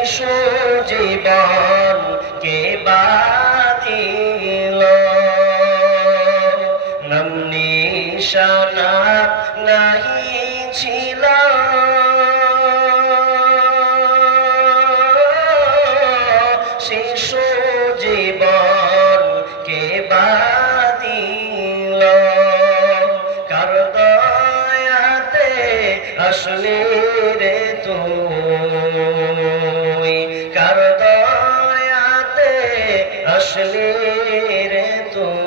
শিশু জীবন কে বাদিল নাম নিশানা নাহি ছিল শিশু জীবন কে বাদিল কার দয়াতে আসলে রে তুই কার দয়াতে আসলে রে তুই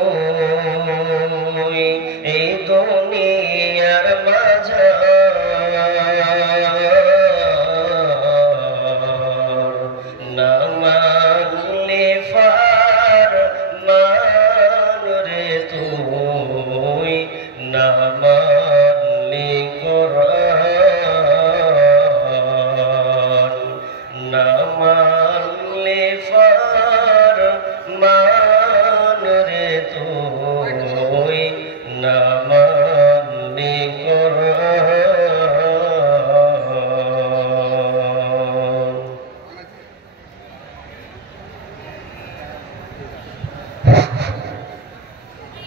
এই দুনিয়ার মাঝে না মানলে ফরমান রে তুই না মানলে কোরআন না মানলে ফরমান রে তুই না মানলে কোরআন।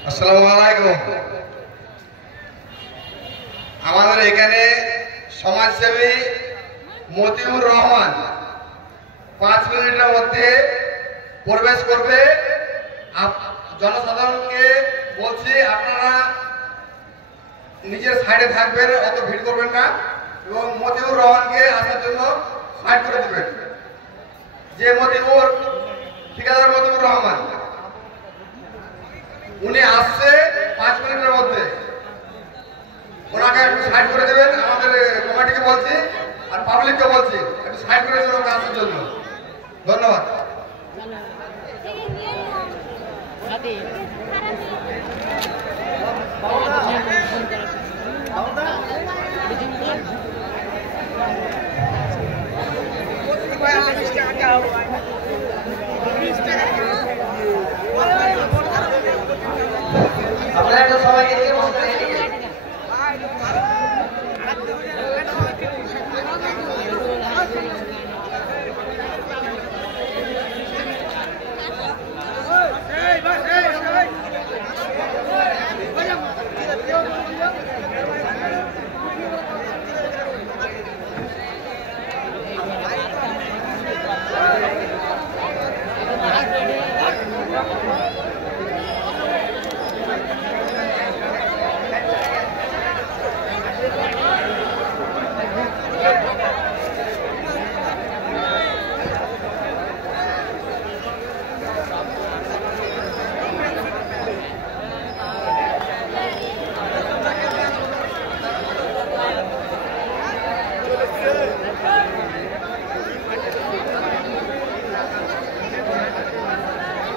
আসসালামু আলাইকুম। আমাদের এখানে সমাজসেবী মতিউর রহমান 5 মিনিটের মধ্যে প্রবেশ করবে। জনসাধারণকে বলছি আপনারা নিজের সাইডে থাকবেন, অত ভিড় করবেন না এবং মতিউর রহমানকে আসার জন্য সাইড করে দেবেন। যে মতিউর ঠিকাদার মতিউর রহমান উনি আসছে 5 মিনিটের মধ্যে, ওনাকে একটু সাইড করে দেবেন। আমাদের কমিটিকে বলছি আর পাবলিককে বলছি একটু সাইড করে দেবেন ওকে আসার জন্য। ধন্যবাদ। আপনারা একটু সবাইকে দিয়ে বসতে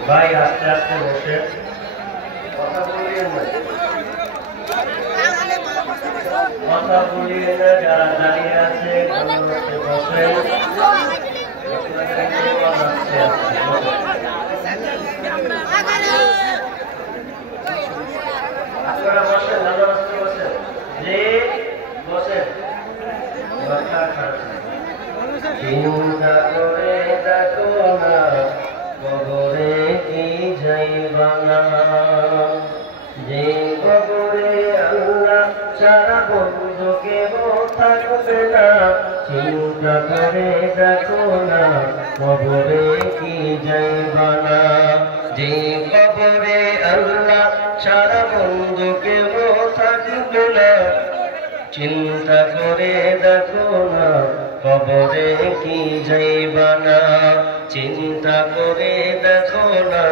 ভাই আস্তে আস্তে বসে কথা বলিয়ে না, যারা দাঁড়িয়ে আছে বসে আপনারা বসেন, নামাজে বসেন, যে বসেন চিন্তা করে দেখো না কবরে কি যাইবা না, যে কবরে আল্লাহ ছাড়া বন্ধু কেউ থাকবে না। চিন্তা করে দেখো না কবরে কি যাইবা না, যে কবরে আল্লাহ ছাড়া বন্ধু কেউ থাকবে না। চিন্তা করে দেখো না কবরে কি যাইবা না, চিন্তা করে দেখো না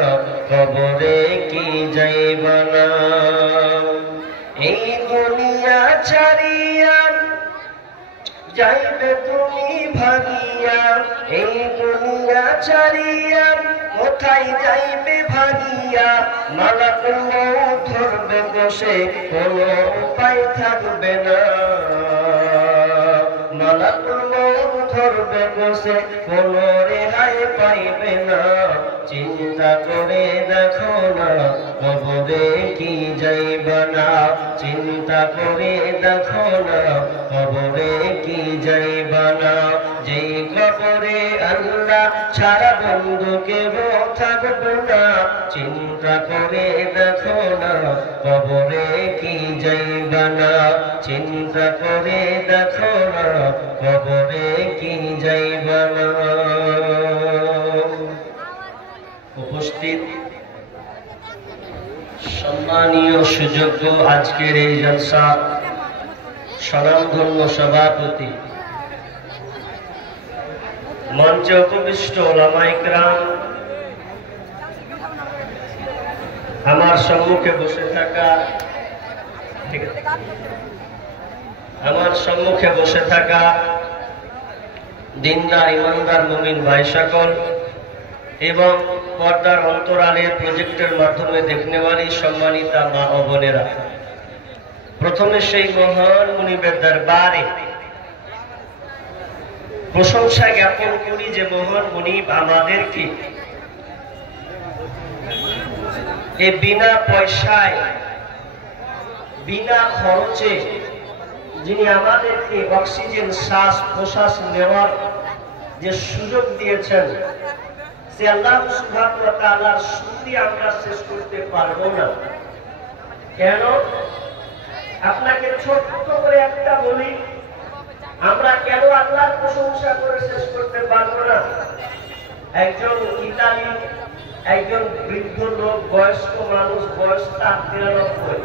কবরে কি যাইবা না। এই দুনিয়া ছাড়িয়া যাইবে তুমি ভাগিয়া, এই দুনিয়া ছাড়িয়া কোথায় যাইবে ভাগিয়া। মালাকুল মউত ধরবে বসে কোনো উপায় থাকবে না, মালাকুল মউত ধরবে বসে কোনো রেহাই পাইবে না। চিন্তা করে দেখো না কবরে কি যাইবা না, চিন্তা করে দেখো না কবরে কি যাইবা না। যেই কবরে আল্লাহ ছাড়া বন্ধু কেউ থাকবে না, চিন্তা করে দেখো না কবরে কি যাইবা না, চিন্তা করে দেখো না কবরে কি যাইবা না। উপস্থিত সম্মানীয় সুযোগ্য আজকের এই জলসা স্বনামধন্য সভাপতি, মঞ্চে উপবিষ্ট ওলামায়ে কেরাম, আমার সম্মুখে বসে থাকা দিনদার ইমানদার মুমিন ভাই সকল এবং পর্দার অন্তরালে প্রজেক্টের মাধ্যমে দেখনেওয়ালি সম্মানিতা মা ও বোনেরা, প্রথমে সেই মহান মুনিবের দরবারে প্রশংসা জ্ঞাপন করি যে মহান মুনিব আমাদেরকে এই বিনা পয়সায় বিনা খরচে যিনি আমাদেরকে অক্সিজেন শ্বাস প্রশ্বাস নেওয়ার যে সুযোগ দিয়েছেন, সে আল্লাহ সুবহানাহু ওয়া তাআলার শুকরিয়া আমরা শেষ করতে পারবো না। কেন? আপনাকে ছোট্ট করে একটা বলি, আমরা কেন আল্লাহর প্রশংসা করে শেষ করতে পারবো না? একজন ইতালি, একজন বৃদ্ধ লোক, বয়স্ক মানুষ, বয়স তার 93।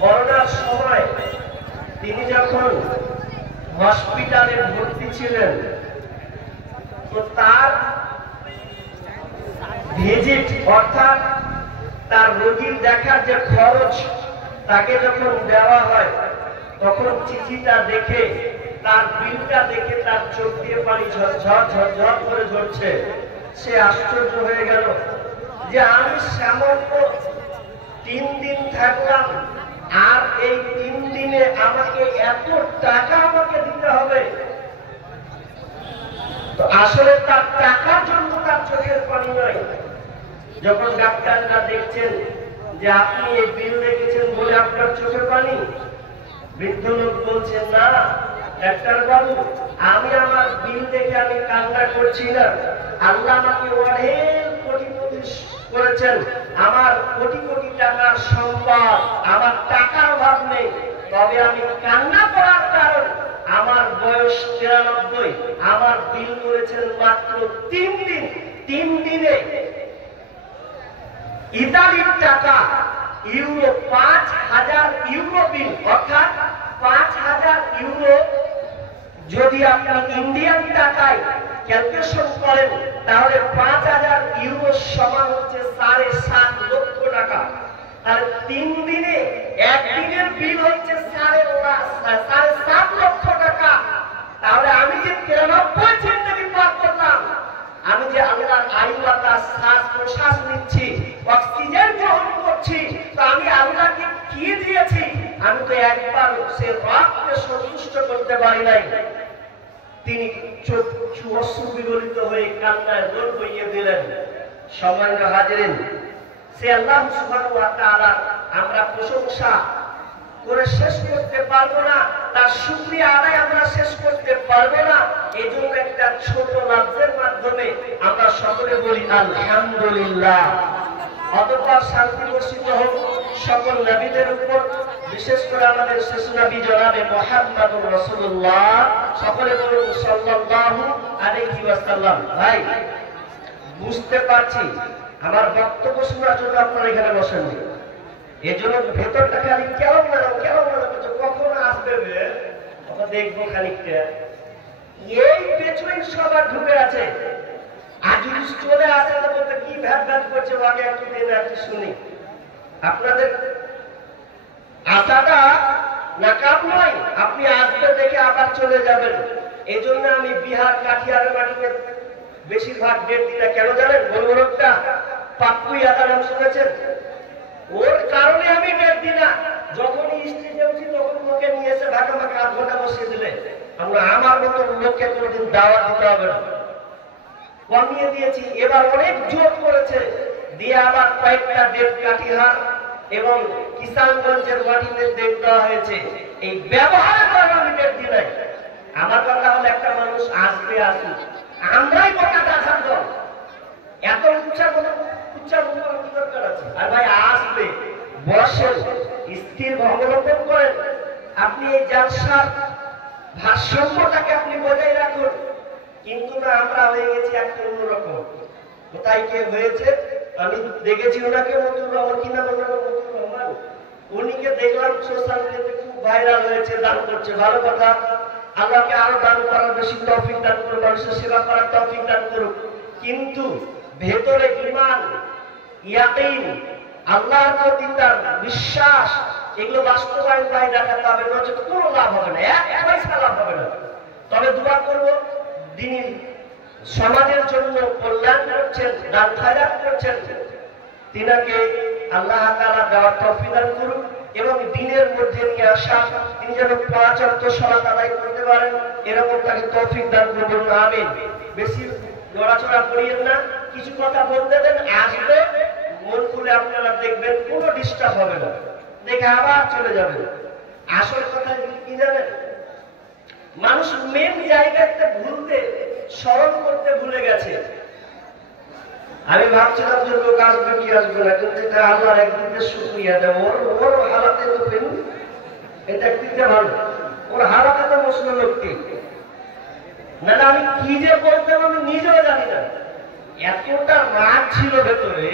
করোনার সময় তিনি যখন হসপিটালে ভর্তি ছিলেন, তো তার ভিজিট অর্থাৎ তার রোগীর দেখার যে খরচ তাকে যখন দেওয়া হয়, তখন চিঠিটা দেখে, তার বিলটা দেখে তার চোখ দিয়ে পানি ঝরঝর করে ঝরছে। সে আশ্চর্য হয়ে গেল যে আমি সামান্য 3 দিন থাকলাম, আর এই 3 দিনে আমাকে এত টাকা আমাকে দিতে হবে। তো আসলে তার টাকার জন্য তার চোখের পানি নয়। যখন ডাক্তাররা দেখছেন যে আপনি এই বিল দেখেছেন বলে আপনার চোখের পানি, বৃদ্ধ লোক বলছেন, না ডাক্তার বাবু, আমি আমার বিল দেখে আমি কান্না করছি না। আল্লাহ আমাকে অনেক কোটিপতি করেছেন, আমার কোটি কোটি টাকার সম্পদ, আমার টাকার অভাব নেই, তবে আমি কান্না করার কারণ আমার বয়স 93, আমার বিল করেছেন মাত্র 3 দিন। 3 দিনে ইতালির টাকা ইউরো 5000 ইউরো বিল, অর্থাৎ 5000 ইউরো যদি আপনি ইন্ডিয়ান টাকায় ক্যালকুলেশন করেন, তাহলে 5000 ইউরো সমান হচ্ছে 7.5 লক্ষ টাকা। আর 3 দিনে একদিনের বিল হচ্ছে 7.5 লক্ষ টাকা। তাহলে আমি যে 93 জিন্দেগি পার করলাম, আমি যে আল্লাহর আয়ু বাতাস শ্বাস প্রশ্বাস নিচ্ছি, অক্সিজেন গ্রহণ করছি, তো আমি আল্লাহকে কি দিয়েছি? আমি তো একবার সে রবকে সন্তুষ্ট করতে পারি নাই। তিনি চক্ষু অশ্রু বিগলিত হয়ে কান্নায় রোল বইয়ে দিলেন। সম্মানিত হাজিরিন, সে আল্লাহ সুবহানাহু ওয়া তাআলা আমরা প্রশংসা করে শেষ করতে পারবো না, তার শুকরিয়া আদায় আমরা শেষ করতে পারবো না। এই জন্য একটা ছোট লাফজের মাধ্যমে আমরা সকলে বলি আলহামদুলিল্লাহ। অতঃপর শান্তি বর্ষিত হোক সকল নবীদের উপর, বিশেষ করে আমাদের শেষ নবী জনাবে মুহাম্মদুর রাসূলুল্লাহ, সকলে বলুন সাল্লাল্লাহু আলাইহি ওয়াসাল্লাম। ভাই, বুঝতে পারছি আমার বক্তব্য শোনার জন্য আপনারা এখানে বসেননি, এজন্য ভেতরটা খালি কেমন লাগছে, কখন আসবে দেখবো খানিকটা। এই পেছনে সবার ঢুকে আছে, আর যদি চলে আসে তো বলতে কি ভ্যাট করছে, আগে একটু দিন একটু শুনি। আপনাদের আশাটা নাকাব নয়, আপনি আসবে দেখে আবার চলে যাবেন। এই জন্য আমি বিহার কাঠিয়ারের মাটিতে বেশিরভাগ ডেট দিই না। কেন জানেন? বলবো লোকটা পাপ্পু ইয়াদার নাম শুনেছেন? ওর কারণে আমি ডেট দিই না। যখনই স্টেজে উঠি তখন লোকে নিয়ে এসে ঢাকা মাকে 8 ঘন্টা বসিয়ে দিলে, আমরা আমার মতো লোককে কোনোদিন দাওয়াত দিতে হবে না। কমিয়ে দিয়েছি, এবার অনেক জোর করেছে দিয়ে আবার কয়েকটা ডেট কাঠিহার এবং কিষানগঞ্জের মাটিতে ডেট দেওয়া হয়েছে। এই ব্যবহারের কারণে আমি ডেট দিই নাই। আমার কথা হলো একটা মানুষ আসবে আগে আসুক, আমরাই বোকা দেখার দল। এত উচ্চারণ কি দরকার আছে? আর ভাই আসবে, বসেন, স্থির অবলম্বন করেন, আপনি এই জালসার ভারসাম্যটাকে আপনি বজায় রাখুন। কিন্তু না, আমরা হয়ে গেছি একটা অন্যরকম। কোথায় কে হয়েছে? আমি দেখেছি ওনাকে, মতুর রহমান, কি নাম ওনার? মতুর রহমান। উনিকে দেখলাম সোশ্যাল মিডিয়াতে খুব ভাইরাল হয়েছে, দান করছে, ভালো কথা। আল্লাহকে আরো দান করার বেশি তৌফিক দান করুন, মানুষের সেবা করার তৌফিক দান করুন। কিন্তু ভেতরে ঈমান, ইয়াকিন, আল্লাহর প্রতি তার বিশ্বাস, এগুলো বাস্তবায়ন ভাই দেখাতে হবে, নচেত কোনো লাভ হবে না, এক পয়সা লাভ হবে না। তবে দোয়া করব, দিনী সমাজের জন্য কল্যাণ করছেন, দান খায়রাত করছেন, তিনাকে আল্লাহ তাআলা দেওয়ার তৌফিক দান করুন এবং দিনের মধ্যে নিয়ে আসা, তিনি যেন 5 ওয়াক্ত সালাত আদায় করতে পারেন, এরকম তাকে তৌফিক দান করুন, আমিন। বেশি নড়াচড়া করিয়েন না, কিছু কথা বলতে দেন, আসবে, মন খুলে আপনারা দেখবেন, কোনো ডিস্টার্ব হবে না, দেখে আবার চলে যাবেন। আসল কথা কি জানেন? মানুষ মেন জায়গাতে ভুলতে, স্মরণ করতে ভুলে গেছে। আমি ভাবছিলাম যে লোক আসবে কি আসবে না, কিন্তু এটা আল্লাহর একদিকে শুক্রিয়া দেব, ওর হারাতে তো পেন, এটা একদিকে ভালো, ওর হারাতে তো মশলা লোকটি না। আমি কি যে বলতাম আমি নিজেও জানি না, এতটা রাগ ছিল ভেতরে,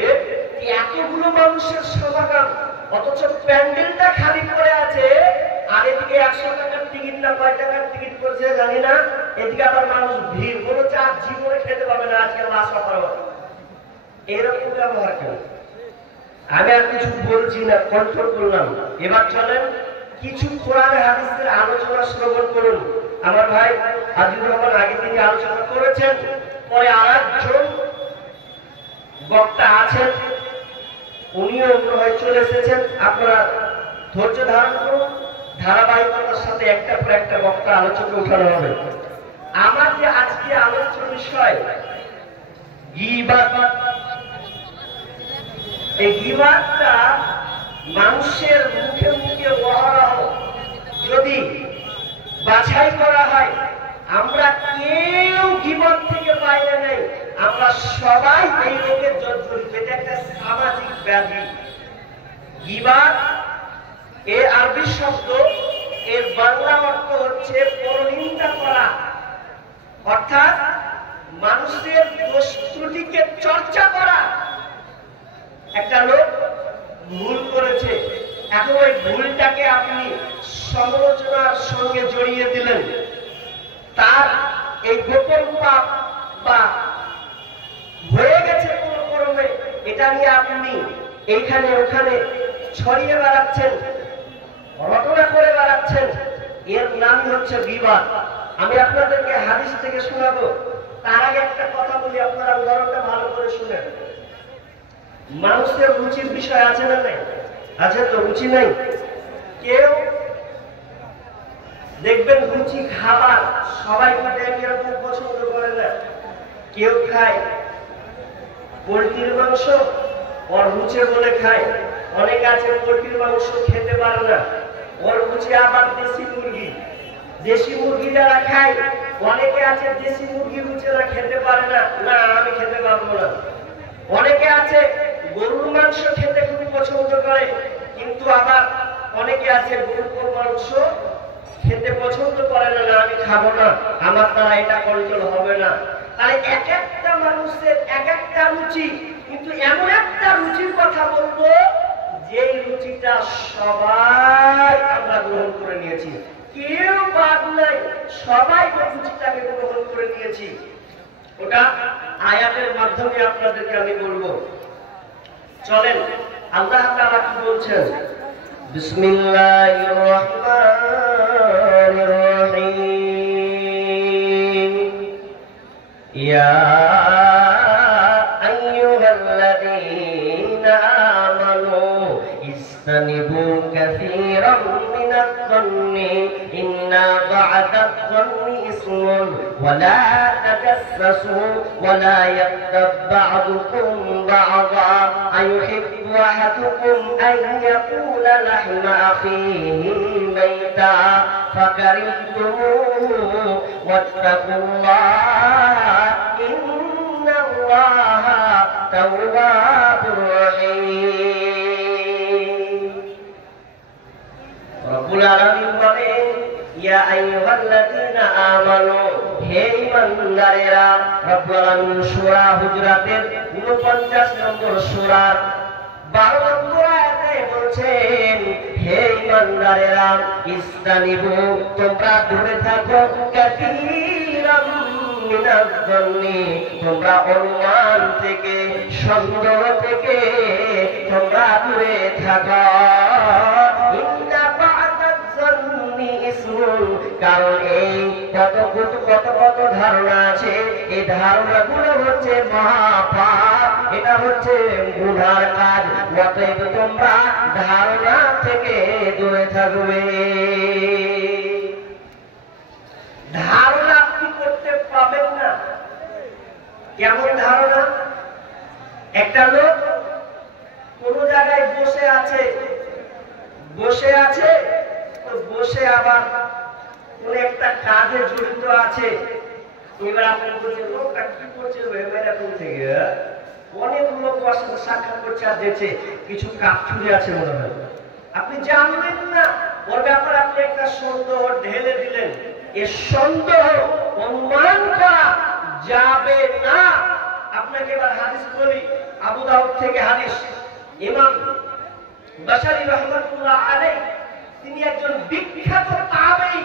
এতগুলো মানুষের সমাগম, অথচ প্যান্ডেলটা খালি পড়ে আছে, আর এদিকে 100 টাকার টিকিট না কয় টাকার টিকিট করছে জানি না, এদিকে আবার মানুষ ভিড়, কোনো চা জীবনে খেতে পাবে না আজকে লাশ অপার। এরকম ব্যবহার কেন? আমি আর কিছু বলছি না, কন্ট্রোল করলাম। এবার চলেন কিছু কোরআন হাদিসের আলোচনা শ্রবণ করুন। আমার ভাই আজিজুর রহমান আগে তিনি আলোচনা করেছেন, পরে আরেকজন বক্তা আছেন, উনিও অন্য হয়ে চলে এসেছেন। আপনারা ধৈর্য ধারণ করুন, ধারাবাহিকতার সাথে একটা পর একটা বক্তা আলোচনা উঠানো হবে। আমার যে আজকে আলোচ্য বিষয় গীবত, এই গীবতটা মানুষের মুখে মুখে অহরহ যদি বাছাই করা হয়, আমরা কেউ গীবত থেকে বাইরে নেই, আমরা সবাই এই রোগের জর্জরিত। এটা একটা সামাজিক ব্যাধি। গীবত এর আরবি শব্দ, এর বাংলা অর্থ হচ্ছে পরনিন্দা করা, অর্থাৎ মানুষের দোষ ত্রুটিকে চর্চা করা। একটা লোক ভুল করেছে, এখন ওই ভুলটাকে আপনি সমালোচনার সঙ্গে জড়িয়ে দিলেন, তার এই গোপন পাপ বা হয়ে গেছে কোন কর্মে, এটা নিয়ে আপনি এইখানে ওখানে ছড়িয়ে বেড়াচ্ছেন, রটনা করে বেড়াচ্ছেন, এর নাম হচ্ছে গীবত। আমি আপনাদেরকে হাদিস থেকে শোনাবো, তার আগে একটা কথা বলি, আপনারা উদাহরণটা ভালো করে শুনেন। মানুষের রুচির বিষয় আছে না নাই? আছে তো, রুচি নাই? কেউ দেখবেন রুচি খাবার সবাই এরকম পছন্দ করে না। কেউ খায় পোলট্রির মাংস, ওর রুচে বলে খায়। অনেক আছে পোলট্রির মাংস খেতে পারে না, ওর রুচে আবার দেশি মুরগি। দেশি মুরগি যারা খায়, অনেকে আছে দেশি মুরগি রুচেরা খেতে পারে না, না আমি খেতে পারবো না। অনেকে আছে গরুর মাংস খেতে খুব পছন্দ করে, কিন্তু আবার অনেকে আছে গরুর মাংস খেতে পছন্দ করে না, না আমি খাবো না, আমার দ্বারা এটা কন্ট্রোল হবে না। তাই এক একটা মানুষের এক একটা রুচি, কিন্তু এমন একটা রুচির কথা বলবো যে রুচিটা সবাই আমরা গ্রহণ করে নিয়েছি, কেউ বাদ নাই, সবাই ওই রুচিটাকে গ্রহণ করে নিয়েছি। ওটা আয়াতের মাধ্যমে আপনাদেরকে আমি বলবো। চলেন আল্লাহ তাআলা কি বলছেন, বিসমিল্লাহির রহমানির রহিম, ইয়া আইয়ুহাল্লাযীনা আমানু ইসতানিবু কাসীরাম মিনাজ-যন্নি ইন্না বা'দাজ-যন্নি ইসমুন ওয়া লা তাজাসসু ওয়া লা ইয়াগতাব বা'দুকুম বা'দা আইয়ুহিব্বু আহাদুকুম আন ইয়াকুলা লাহমা আখিহি মাইতা فكرهتموه واتقوا الله إن الله تواب رحيم رب العالمين বলেন ইয়া আইয়ুহাল্লাযীনা আমানু হে ঈমানদারেরা রব্বুল আলামিন সূরা হুজুরাতের 49 নম্বর সূরার 12 নম্বর আয়াতে বলছেন হে ঈমানদারেরা ইসতানিবু তোমরা দূরে থাকো কাসীরাম মিনাজ যন্নি তোমরা অনুমান থেকে সন্দেহ থেকে তোমরা দূরে থাকো ইন্না বা'দাজ যন্নি ইসমুন কারণ এই কত ধারণা আছে এই ধারণাগুলো হচ্ছে মহাপাপ এটা হচ্ছে গুনার কাজ অতএব তোমরা ধারণা থেকে দূরে থাকবে ধারণা আপনি করতে পাবেন না কেমন ধারণা একটা লোক কোন জায়গায় বসে আছে তো বসে আবার কোন একটা কাজে জড়িত আছে এবার আপনি বলছেন লোকটা কি করছে এরকম থেকে অনেক লোক আসলে সাক্ষাৎ করছে আর দেখছে কিছু কাজ চুরি আছে মনে হয় আপনি জানবেন না ওর ব্যাপারে আপনি একটা সন্দেহ ঢেলে দিলেন এই সন্দেহ অনুমান করা যাবে না আপনাকে এবার হাদিস বলি আবু দাউদ থেকে হাদিস ইমাম বাশারি রাহমাতুল্লাহ আলাইহি তিনি একজন বিখ্যাত তাবেঈ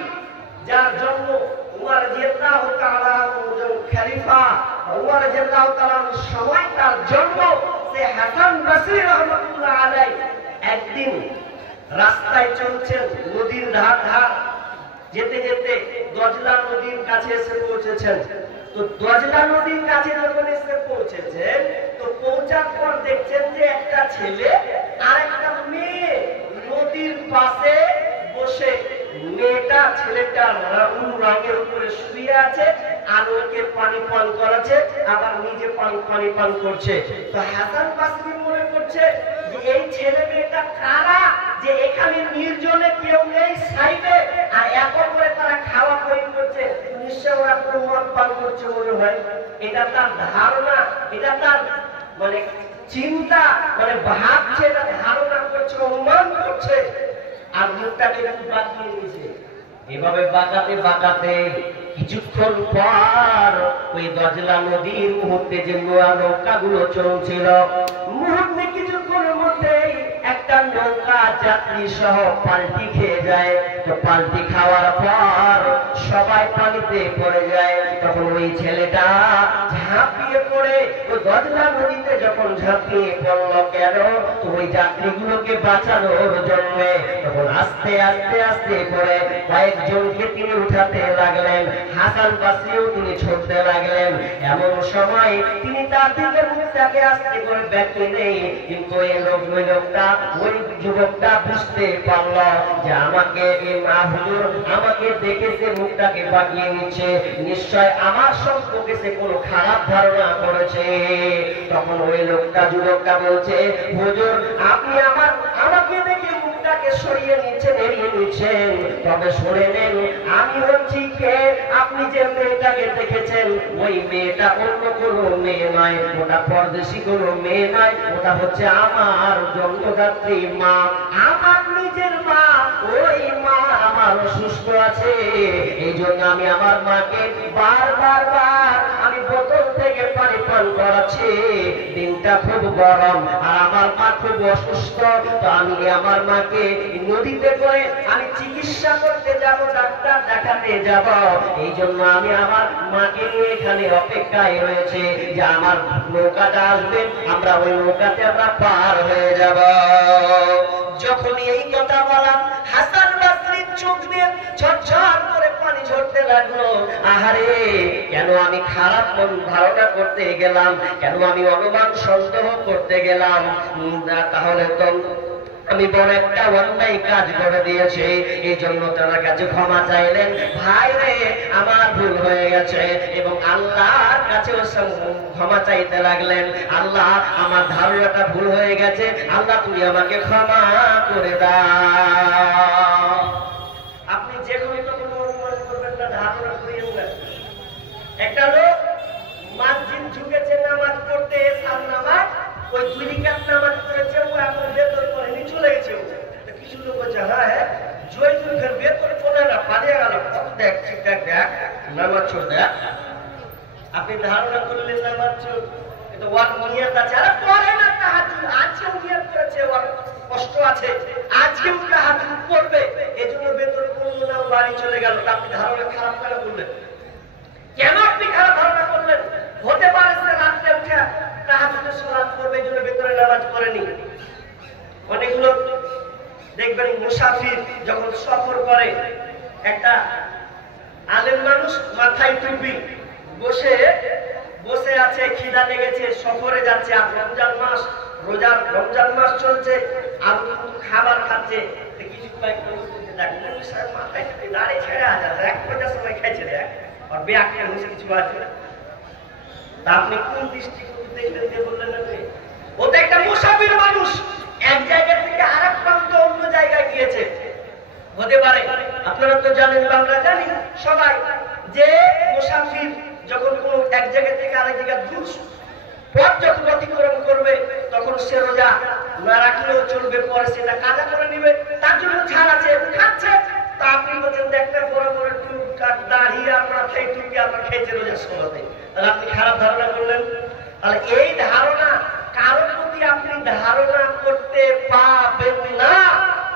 যার জন্ম উমর রাদিয়াল্লাহু তাআলা খলিফা উমর রাদিয়াল্লাহু তাআলার সময় তার জন্ম সে হাসান বসরি রাহমাতুল্লাহ আলাইহি একদিন রাস্তায় চলছেন নদীর ধার যেতে যেতে দজলা নদীর কাছে এসে পৌঁছেছেন তো দজলা নদীর কাছে যখন এসে পৌঁছেছেন তো পৌঁছার পর দেখছেন যে একটা ছেলে আর একটা মেয়ে নদীর পাশে বসে মেয়েটা ছেলেটা রঙের উপরে শুয়ে আছে আর ওকে পানি পান করাচ্ছে আবার নিজে পানি পান করছে তো হাসান বসরি মনে করছে যে এই ছেলে মেয়েটা কারা যে এখানে নির্জনে কেউ নেই সাইডে আর এক করে তারা খাওয়া খই করছে নিশ্চয় ওরা কোনো মদ পান করছে মনে হয় এটা তার ধারণা এটা তার মানে চিন্তা মানে ভাবছে এটা ধারণা করছে অনুমান করছে আর মুখটাকে একটু বাঁকিয়ে নিয়েছে এভাবে বাঁকাতে কিছুক্ষণ পর ওই দজলা নদীর মুহূর্তে যে নৌকাগুলো চলছিল মুহূর্তে কিছুক্ষণের মধ্যেই একটা নৌকা যাত্রী সহ পাল্টি খেয়ে যায় তো পাল্টি খাওয়ার পর সবাই পানিতে পড়ে যায় তখন ওই ছেলেটা ঝাঁপিয়ে পড়ে ওই দজলা নদীতে যখন ঝাঁপিয়ে পড়ল কেন তো ওই যাত্রীগুলোকে বাঁচানোর জন্য তখন আস্তে করে কয়েকজনকে তিনি উঠাতে লাগলেন হাসান বসরিও তিনি ছুটতে লাগলেন এমন সময় তিনি তার দিকে মুখটাকে আস্তে করে ব্যাকে নেই কিন্তু ওই যুবকটা বুঝতে পারল যে আমাকে এই মা হুজুর আমাকে দেখেছে মুখটাকে বাঁকিয়ে নিচ্ছে নিশ্চয় আমার সম্পর্কে সে কোনো খারাপ ধারণা করেছে তখন ওই যুবকটা বলছে হুজুর আপনি আমাকে দেখে মুখটাকে সরিয়ে নিচ্ছেন এড়িয়ে নিচ্ছেন তবে শুনে নেন আমি হচ্ছি কে আপনি যে মেয়েটাকে দেখেছেন ওই মেয়েটা অন্য কোনো মেয়ে নয় ওটা পরদেশী কোনো মেয়ে নয় ওটা হচ্ছে আমার জন্মদাত্রী মা আমার নিজের মা ওই মা আমার অসুস্থ আছে এই জন্য আমি আমার মাকে বার আমি বোতল থেকে পানি পান করাচ্ছি দিনটা খুব গরম আর আমার মা খুব অসুস্থ তো আমি আমার মাকে নদীতে করে আমি চিকিৎসা করতে যাব ডাক্তার দেখাতে যাব এই জন্য আমি আমার মাকে নিয়ে এখানে অপেক্ষায় রয়েছে যে আমার নৌকাটা আসবে আমরা ওই নৌকাতে আমরা পার হয়ে যাব যখন এই কথা বললাম হাসান বসরির চোখ দিয়ে ঝরঝর করে পানি ঝরতে লাগলো আহারে কেন আমি খারাপ মন ধারণা করতে গেলাম কেন আমি অনুমান সন্দেহ করতে গেলাম তাহলে তো আমি বড় একটা অন্যায় কাজ করে দিয়েছি এই জন্য তার কাছে ক্ষমা চাইলেন ভাই রে আমার ভুল হয়ে গেছে এবং আল্লাহর কাছে ক্ষমা চাইতে লাগলেন আল্লাহ আমার ধারণাটা ভুল হয়ে গেছে আল্লাহ তুমি আমাকে ক্ষমা করে দাও আপনি যে কোনো তখন অনুমান করবেন না, ধারণা করিয়েন না। একটা লোক মসজিদ ঢুকেছে নামাজ পড়তে, এসার নামাজ, ওই 2 রাকাত নামাজ পড়েছে, ও এখন বেতন পড়েনি, চলে গেছে। কিছু লোক বলছে হ্যাঁ জয়দুল ফের বেতন পড়ে না, পালিয়ে গেল। দেখ দেখ দেখ নামাজ চোর দেখ, আপনি ধারণা করলেন নামাজ চোর, কিন্তু ওর নিয়ত আছে। আরে পড়ে না তাহাজ্জুদ, আজকেও নিয়ত করেছে, ওর কষ্ট আছে, আজকেও তাহাজ্জুদ পড়বে, এজন্য বেতন পড়লো না, বাড়ি চলে গেল। আপনি ধারণা খারাপ করে বললেন কেন? আপনি খারাপ ধারণা করলেন? হতে পারে সে রাত্রে উঠে তাহাজ্জুদের সালাত করবে, এই জন্য বেতনের নামাজ পড়েনি। অনেক লোক দেখবেন মুসাফির যখন সফর করে, একটা আলেম মানুষ মাথায় টুপি, বসে বসে আছে, খিদা লেগেছে, সফরে যাচ্ছে, আর রমজান মাস, রমজান মাস চলছে, আর খাবার খাচ্ছে, কিছু মাথায় টুপি দাঁড়িয়ে ছেড়ে আছে, 1 ঘন্টার সময় খাইছে দেখ, আর ব্যাগটা বসে কিছু আছে। তা আপনি কোন দৃষ্টিকোণ দেখলেন যে বললেন না? ও তো একটা মুসাফির মানুষ, এক জায়গা থেকে আরেক প্রান্ত অন্য জায়গায় গিয়েছে। হতে পারে আপনারা তো জানেন বা আমরা জানি সবাই যে মুসাফির যখন কোন এক জায়গা থেকে আরেক জায়গায় দূর পথ যখন অতিক্রম করবে, তখন সে রোজা না রাখলেও চলবে, পরে সেটা কাজা করে নিবে, তার জন্য ছাড় আছে, খাচ্ছে। তা আপনি বলছেন একটা বড় বড় টুক দাড়ি আর মাথায় টুপি আপনার খেয়েছে রোজার সময়তে, তাহলে আপনি খারাপ ধারণা করলেন। তাহলে এই ধারণা কারোর প্রতি আপনি ধারণা করতে পারবেন না,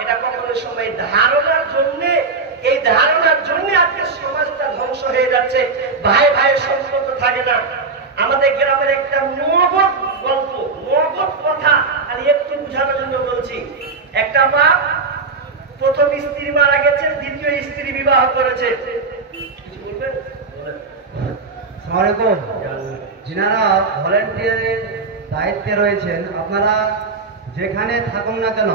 এটা কখনো সময় ধারণার জন্য, এই ধারণার জন্য আজকে সমাজটা ধ্বংস হয়ে যাচ্ছে, ভাই ভাইয়ের সম্পর্ক থাকে না। আমাদের গ্রামের একটা নগদ গল্প, নগদ কথা, আর একটু বোঝানোর জন্য বলছি। একটা বাপ প্রথম স্ত্রী মারা গেছে, দ্বিতীয় স্ত্রী বিবাহ করেছে। কিছু বলবেন? আসসালামু আলাইকুম। যিনারা ভলেন্টিয়ারের দায়িত্বে রয়েছেন, আপনারা যেখানে থাকুন না কেন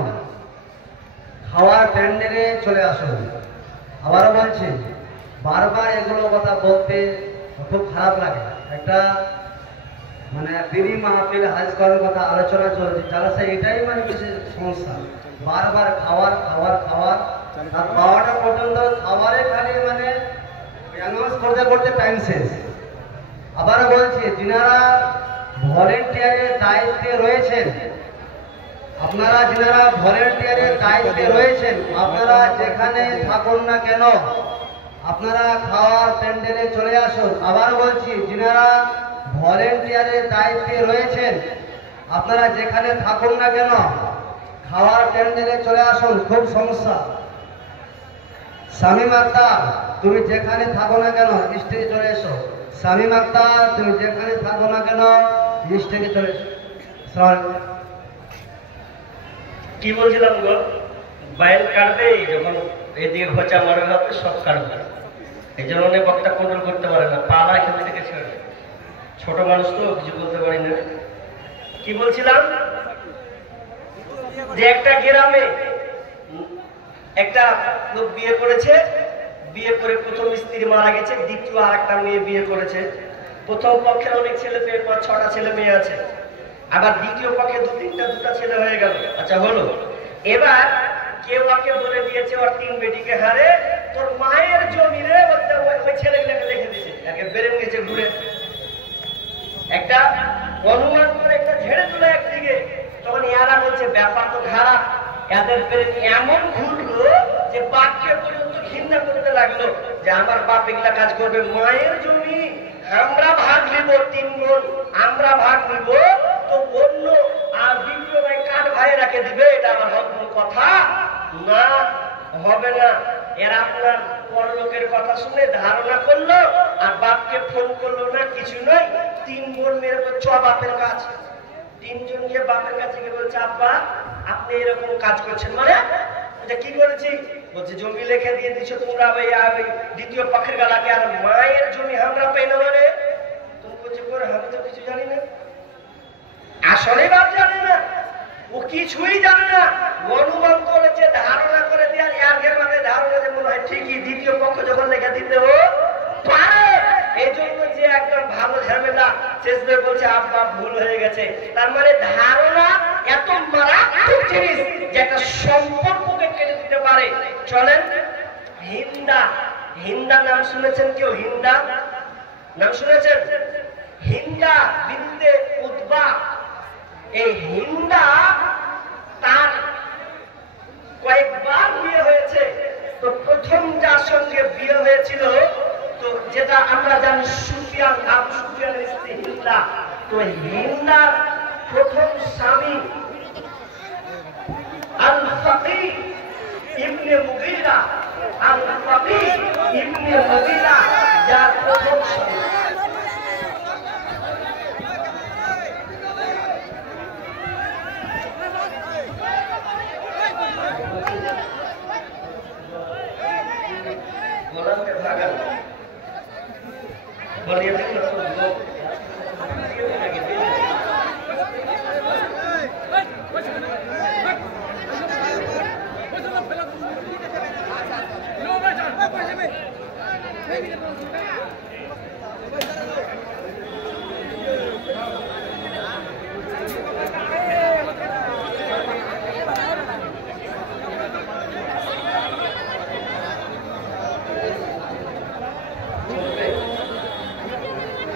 খাওয়ার প্যান্ডেলে চলে আসুন। আবারও বলছি, বারবার এগুলো কথা বলতে খুব খারাপ লাগে। একটা মানে বিড়ি মাহফিল হাজ করার কথা আলোচনা চলছে, যারা সে এটাই মানে বেশি সমস্যা। বারবার খাওয়ার খাওয়ার খাওয়ার, আর খাওয়াটা পর্যন্ত খাবারে খালি মানে অ্যানাউন্স করতে করতে টাইম শেষ। আবারও বলছি, যিনারা ভলেন্টিয়ারের দায়িত্বে রয়েছেন, আপনারা যিনারা ভলেন্টিয়ারের দায়িত্বে রয়েছেন, আপনারা যেখানে থাকুন না কেন আপনারা খাওয়ার প্যান্ডেলে চলে আসুন। আবার বলছি, যিনারা ভলেন্টিয়ারের দায়িত্বে রয়েছেন, আপনারা যেখানে থাকুন না কেন খাওয়ার প্যান্ডেলে চলে আসুন। খুব সমস্যা। শামীম আক্তার, তুমি যেখানে থাকো না কেন স্টেজে চলে এসো। শামীম আক্তার, তুমি যেখানে থাকো না কেন স্টেজে চলে এসো। কি বলছিলাম গো? বাইল কাটবে, যখন এদিকে খোঁচা মারা হবে সব কাটবে, এই জন্য অনেক বক্তা কন্ট্রোল করতে পারে না, পালা খেতে থেকে ছেড়ে। ছোট মানুষ তো কিছু বলতে পারি না। কি বলছিলাম? যে একটা গ্রামে একটা লোক বিয়ে করেছে, বিয়ে করে প্রথম স্ত্রী মারা গেছে, দ্বিতীয় আর একটা মেয়ে বিয়ে করেছে। প্রথম পক্ষে অনেক ছেলে মেয়ে, 5-6টা ছেলে মেয়ে আছে, আবার দ্বিতীয় পক্ষে 2-3টা ছেলে হয়ে গেল। আচ্ছা হলো, এবার কেউ ওকে বলে দিয়েছে ওর 3 বেটিকে, হারে তোর মায়ের জমি রে, ওই ছেলেগুলোকে দেখে দিয়েছে, একে বেড়ে গেছে ঘুরে। একটা অনুমান করে একটা ঝেড়ে তুলে একদিকে, তখন এরা বলছে ব্যাপার তো খারাপ, এদের প্রেম এমন ঘুরলো যে বাপকে পর্যন্ত ঘৃণা করতে লাগলো, যে আমার বাপ এগুলা কাজ করবে, মায়ের জমি আমরা ভাগ নিব, 3 বোন আমরা ভাগ নিব, তো অন্য আর দ্বিতীয় ভাই কাঠ ভাই রাখে দিবে, এটা আমার কথা না, হবে না। এরা আপনার পরলোকের কথা শুনে ধারণা করলো, আর বাপকে ফোন করলো না, কিছু নয়, 3 বোন মেরে চ বাপের কাজ। 3 জন গিয়ে বাপের কাছে গিয়ে বলছে, আব্বা আপনি এরকম কাজ করছেন, মানে এটা কি করেছি? বলছে জমি লিখে দিয়ে দিচ্ছ তোমরা দ্বিতীয় পক্ষের গালাকে, আর মায়ের জমি আমরা পাই না, মানে তুমি বলছে পরে আমি তো কিছু জানি না। আসলে বাপ জানে না, ও কিছুই জানে না, অনুমান করেছে, ধারণা করে দেওয়ার এর মানে ধারণা যে মনে হয় ঠিকই দ্বিতীয় পক্ষ যখন লেখা দিতে পারে, এই জন্য যে একদম ভালো ঝামেলা শেষে বলছে আব্বা ভুল হয়ে গেছে। তার মানে ধারণা এত মারাত্মক জিনিস যে একটা সম্পর্ককে কেটে দিতে পারে। চলেন হিন্দা। হিন্দা নাম শুনেছেন কেউ? হিন্দা নাম শুনেছেন? হিন্দা বিনতে উতবা। এই হিন্দা তার কয়েকবার বিয়ে হয়েছে। তো প্রথম যার সঙ্গে বিয়ে হয়েছিল, তো যেটা আমরা জানি সুফিয়ান, আবু সুফিয়ানের স্ত্রী হিন্দা। তো হিন্দার প্রথম স্বামী আল ফাকিহ ইবনে মুগীরা। আল ফাকিহ ইবনে মুগীরা যার প্রথম স্বামী।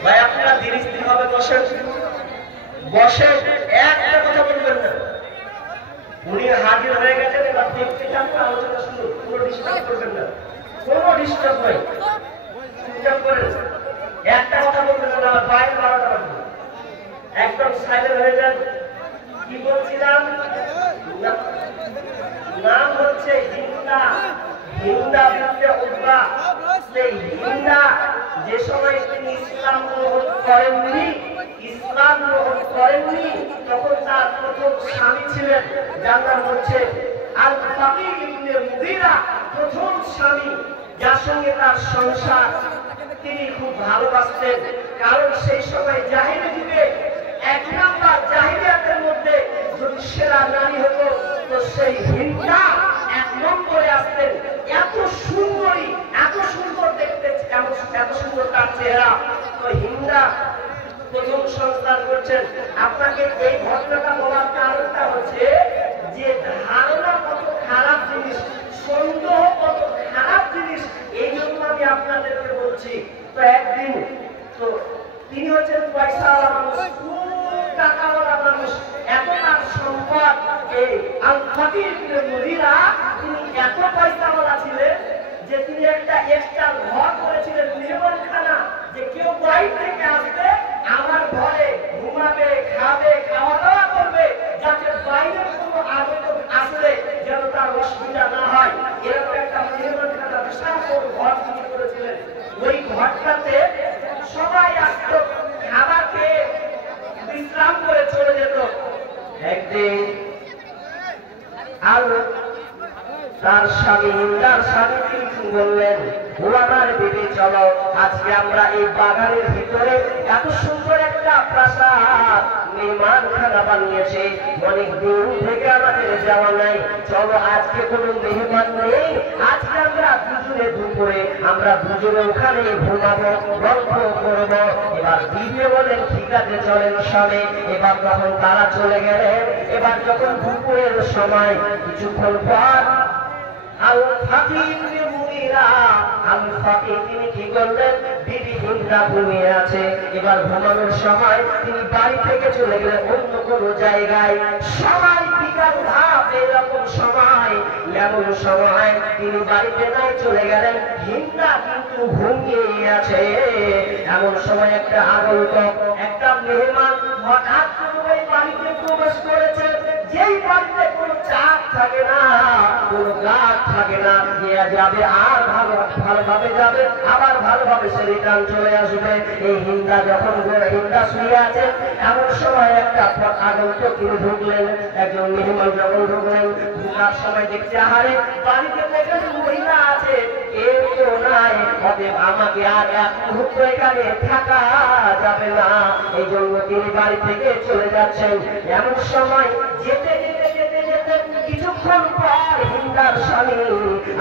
ভাই আপনারা ধীরে স্থির ভাবে বসেন, বসেন, একটা কথা বলবেন না। উনি হাজির হয়ে গেছেন, এবার দেখতে চান না, আলোচনা শুরু, কোনো ডিস্টার্ব করবেন না, কোনো ডিস্টার্ব নাই, চুপচাপ করেন, একটা কথা বলবেন না, আমার বাইরে 12টা বাজবে, একদম সাইলেন্ট হয়ে যান। কি বলছিলাম? নাম হচ্ছে হিন্দা। হিন্দা বিনতে উতবা। সেই হিন্দা যে সময় তিনি ইসলাম গ্রহণ করেননি, তখন তার প্রথম স্বামী ছিলেন, যার নাম হচ্ছে আল ফাকিহ ইবনে মুগীরা। প্রথম স্বামী, যার সঙ্গে তার সংসার, তিনি খুব ভালোবাসতেন। কারণ সেই সময় জাহিলি যুগে 1 নাম্বার জাহিলিয়াতের মধ্যে যদি সেরা নারী হতো, তো সেই হিন্দা 1 নম্বরে আসতেন। এত সুন্দরী, এত সুন্দর দেখতে, এত সুন্দর তার চেহারা। তো হিন্দা প্রথম সংস্কার করছেন। আপনাকে এই ঘটনাটা বলার কারণটা হচ্ছে যে ধারণা কত খারাপ জিনিস, সন্দেহ কত খারাপ জিনিস, এই জন্য আমি আপনাদেরকে বলছি। তো একদিন তো তিনি হচ্ছেন পয়সাওয়ালা মানুষ, খুব টাকাওয়ালা মানুষ, এত তার সম্পদ। এই আল ফাকিহ ইবনে মুগীরা তিনি এত পয়সাওয়ালা ছিলেন যে তিনি একটা এক্সট্রা ঘর করেছিলেন, মেহমানখানা, যে কেউ বাইরে থেকে আসবে আমার ঘরে ঘুমাবে, খাবে, খাওয়া দাওয়া করবে, যাতে বাইরের কোনো আগত আসলে যেন তার অসুবিধা না হয়। এরকম একটা মেহমানখানা, বিশাল বড় ঘর তিনি করেছিলেন। ওই ঘরটাতে সবাই আসতো, খাবার খেয়ে বিশ্রাম করে চলে যেত। একদিন আর তার স্বামী, হিন্দার স্বামী তিনি বললেন, ও আমার বিবি, চলো আজকে আমরা এই বাগানের ভিতরে এত সুন্দর একটা প্রাসাদ মেহমানখানা বানিয়েছে, অনেক দূর থেকে আমাদের যাওয়া নাই, চলো আজকে কোনো মেহমান নেই, আজকে আমরা দুজনে দুপুরে আমরা দুজনে ওখানে ঘুমাবো, গল্প করবো। এবার বিবি বলেন, ঠিক আছে চলেন স্বামী। এবার যখন তারা চলে গেলেন, এবার যখন দুপুরের সময় কিছুক্ষণ পর আল ফাকিহ ইবনে মুগীরা, আল ফাকিহ তিনি কি করলেন? বিবি হিন্দা ঘুমিয়ে আছে, এবার ঘুমানোর সময় তিনি বাড়ি থেকে চলে গেলেন অন্য কোনো জায়গায়। সবাই বিকাল ধাপ, এরকম সময়, এমন সময় তিনি বাড়িতে নাই, চলে গেলেন। হিন্দা কিন্তু ঘুমিয়েই আছে। এমন সময় একটা আগন্তুক, একটা মেহমান হঠাৎ করে ওই বাড়িতে প্রবেশ করেছে, যেই বাড়িতে কোনো চাপ থাকে না, কোনো গাছ থাকে না, নিয়ে যাবে আর ভালোভাবে যাবে, আবার ভালোভাবে সে রিটার্ন চলে আসবে। এই হিন্দা যখন হিন্দা শুয়ে আছে, এমন সময় একটা আগন্তুক তিনি ঢুকলেন, একজন মেহমান যখন ঢুকলেন, ঢুকার সময় দেখছে আহারে বাড়িতে দেখেন মহিলা আছে, কেউ তো নাই, অতএব আমাকে আর এক মুহূর্ত এখানে থাকা যাবে না, এই জন্য তিনি বাড়ি থেকে চলে যাচ্ছেন। এমন সময় যেতে যেতে যেতে যেতে কিছুক্ষণ পর হিন্দার স্বামী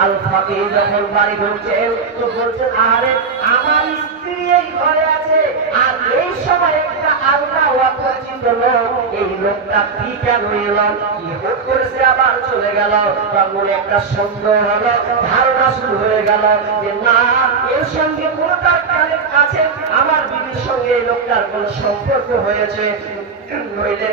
আল ফাকিহ যখন বাড়ি ঢুকছেন, তো বলছেন, আরে আমার স্ত্রী এই ঘরে আছে, আর এই সময় একটা আল্লাহ অপরিচিত লোক, এই লোকটা কি কেন এলো, কি হুট করেছে আবার চলে গেল। তার মনে একটা সন্দেহ হলো, ধারণা শুরু হয়ে গেল যে না, এর সঙ্গে কোনো তার কানের কাছে আমার বিবির সঙ্গে এই লোকটার কোন সম্পর্ক হয়েছে, নইলে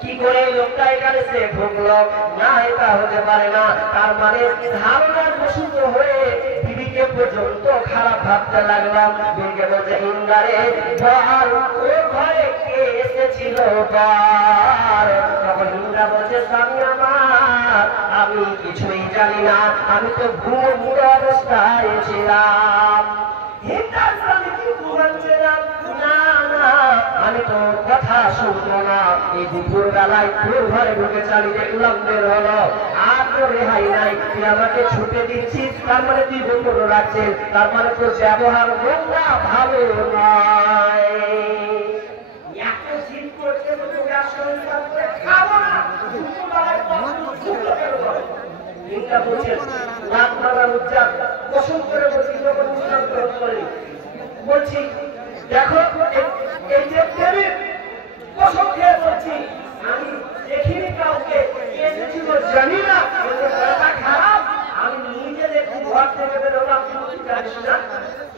কি করে এই লোকটা এখানে সে ঢুকলো, না এটা হতে পারে না। তার মানে ধারণার বশত হয়ে বিবিকে পর্যন্ত খারাপ ভাবতে লাগলাম। বিবিকে বলছে, হিন্দারে বল, ওর ঘরে কে এসেছিল বল। তখন হিন্দা বলছে, স্বামী আমার, আমি কিছুই জানি না, আমি তো ঘুমো অবস্থায় ছিলাম। হিন্দার স্বামী কি ঘুমাচ্ছে না? না না, আমি তো কথা শুনবো না। এই দুপুর বেলায় তোর ঘরে ঢুকে চালিয়ে দেখলাম বের হলো, আর তো রেহাই নাই। তুই আমাকে ছুটে দিচ্ছিস, তার মানে তুই গোপন রাখছিস, তার মানে তোর ব্যবহার নোংরা, ভালো নয়। এত শীত করছে তো তোকে আর সংসার করে খাবো না। দুপুর বেলায় চিন্তা করছেন, রাত মারা উজ্জার কসম করে বলছি, যখন ইসলাম গ্রহণ করি বলছি, দেখো এই যে প্রেমের কসম খেয়ে বলছি, আমি দেখিনি কাউকে, এসেছিল জানি না, কথা খারাপ। আমি নিজে দেখি ঘর থেকে বেরোলাম, জানিস না,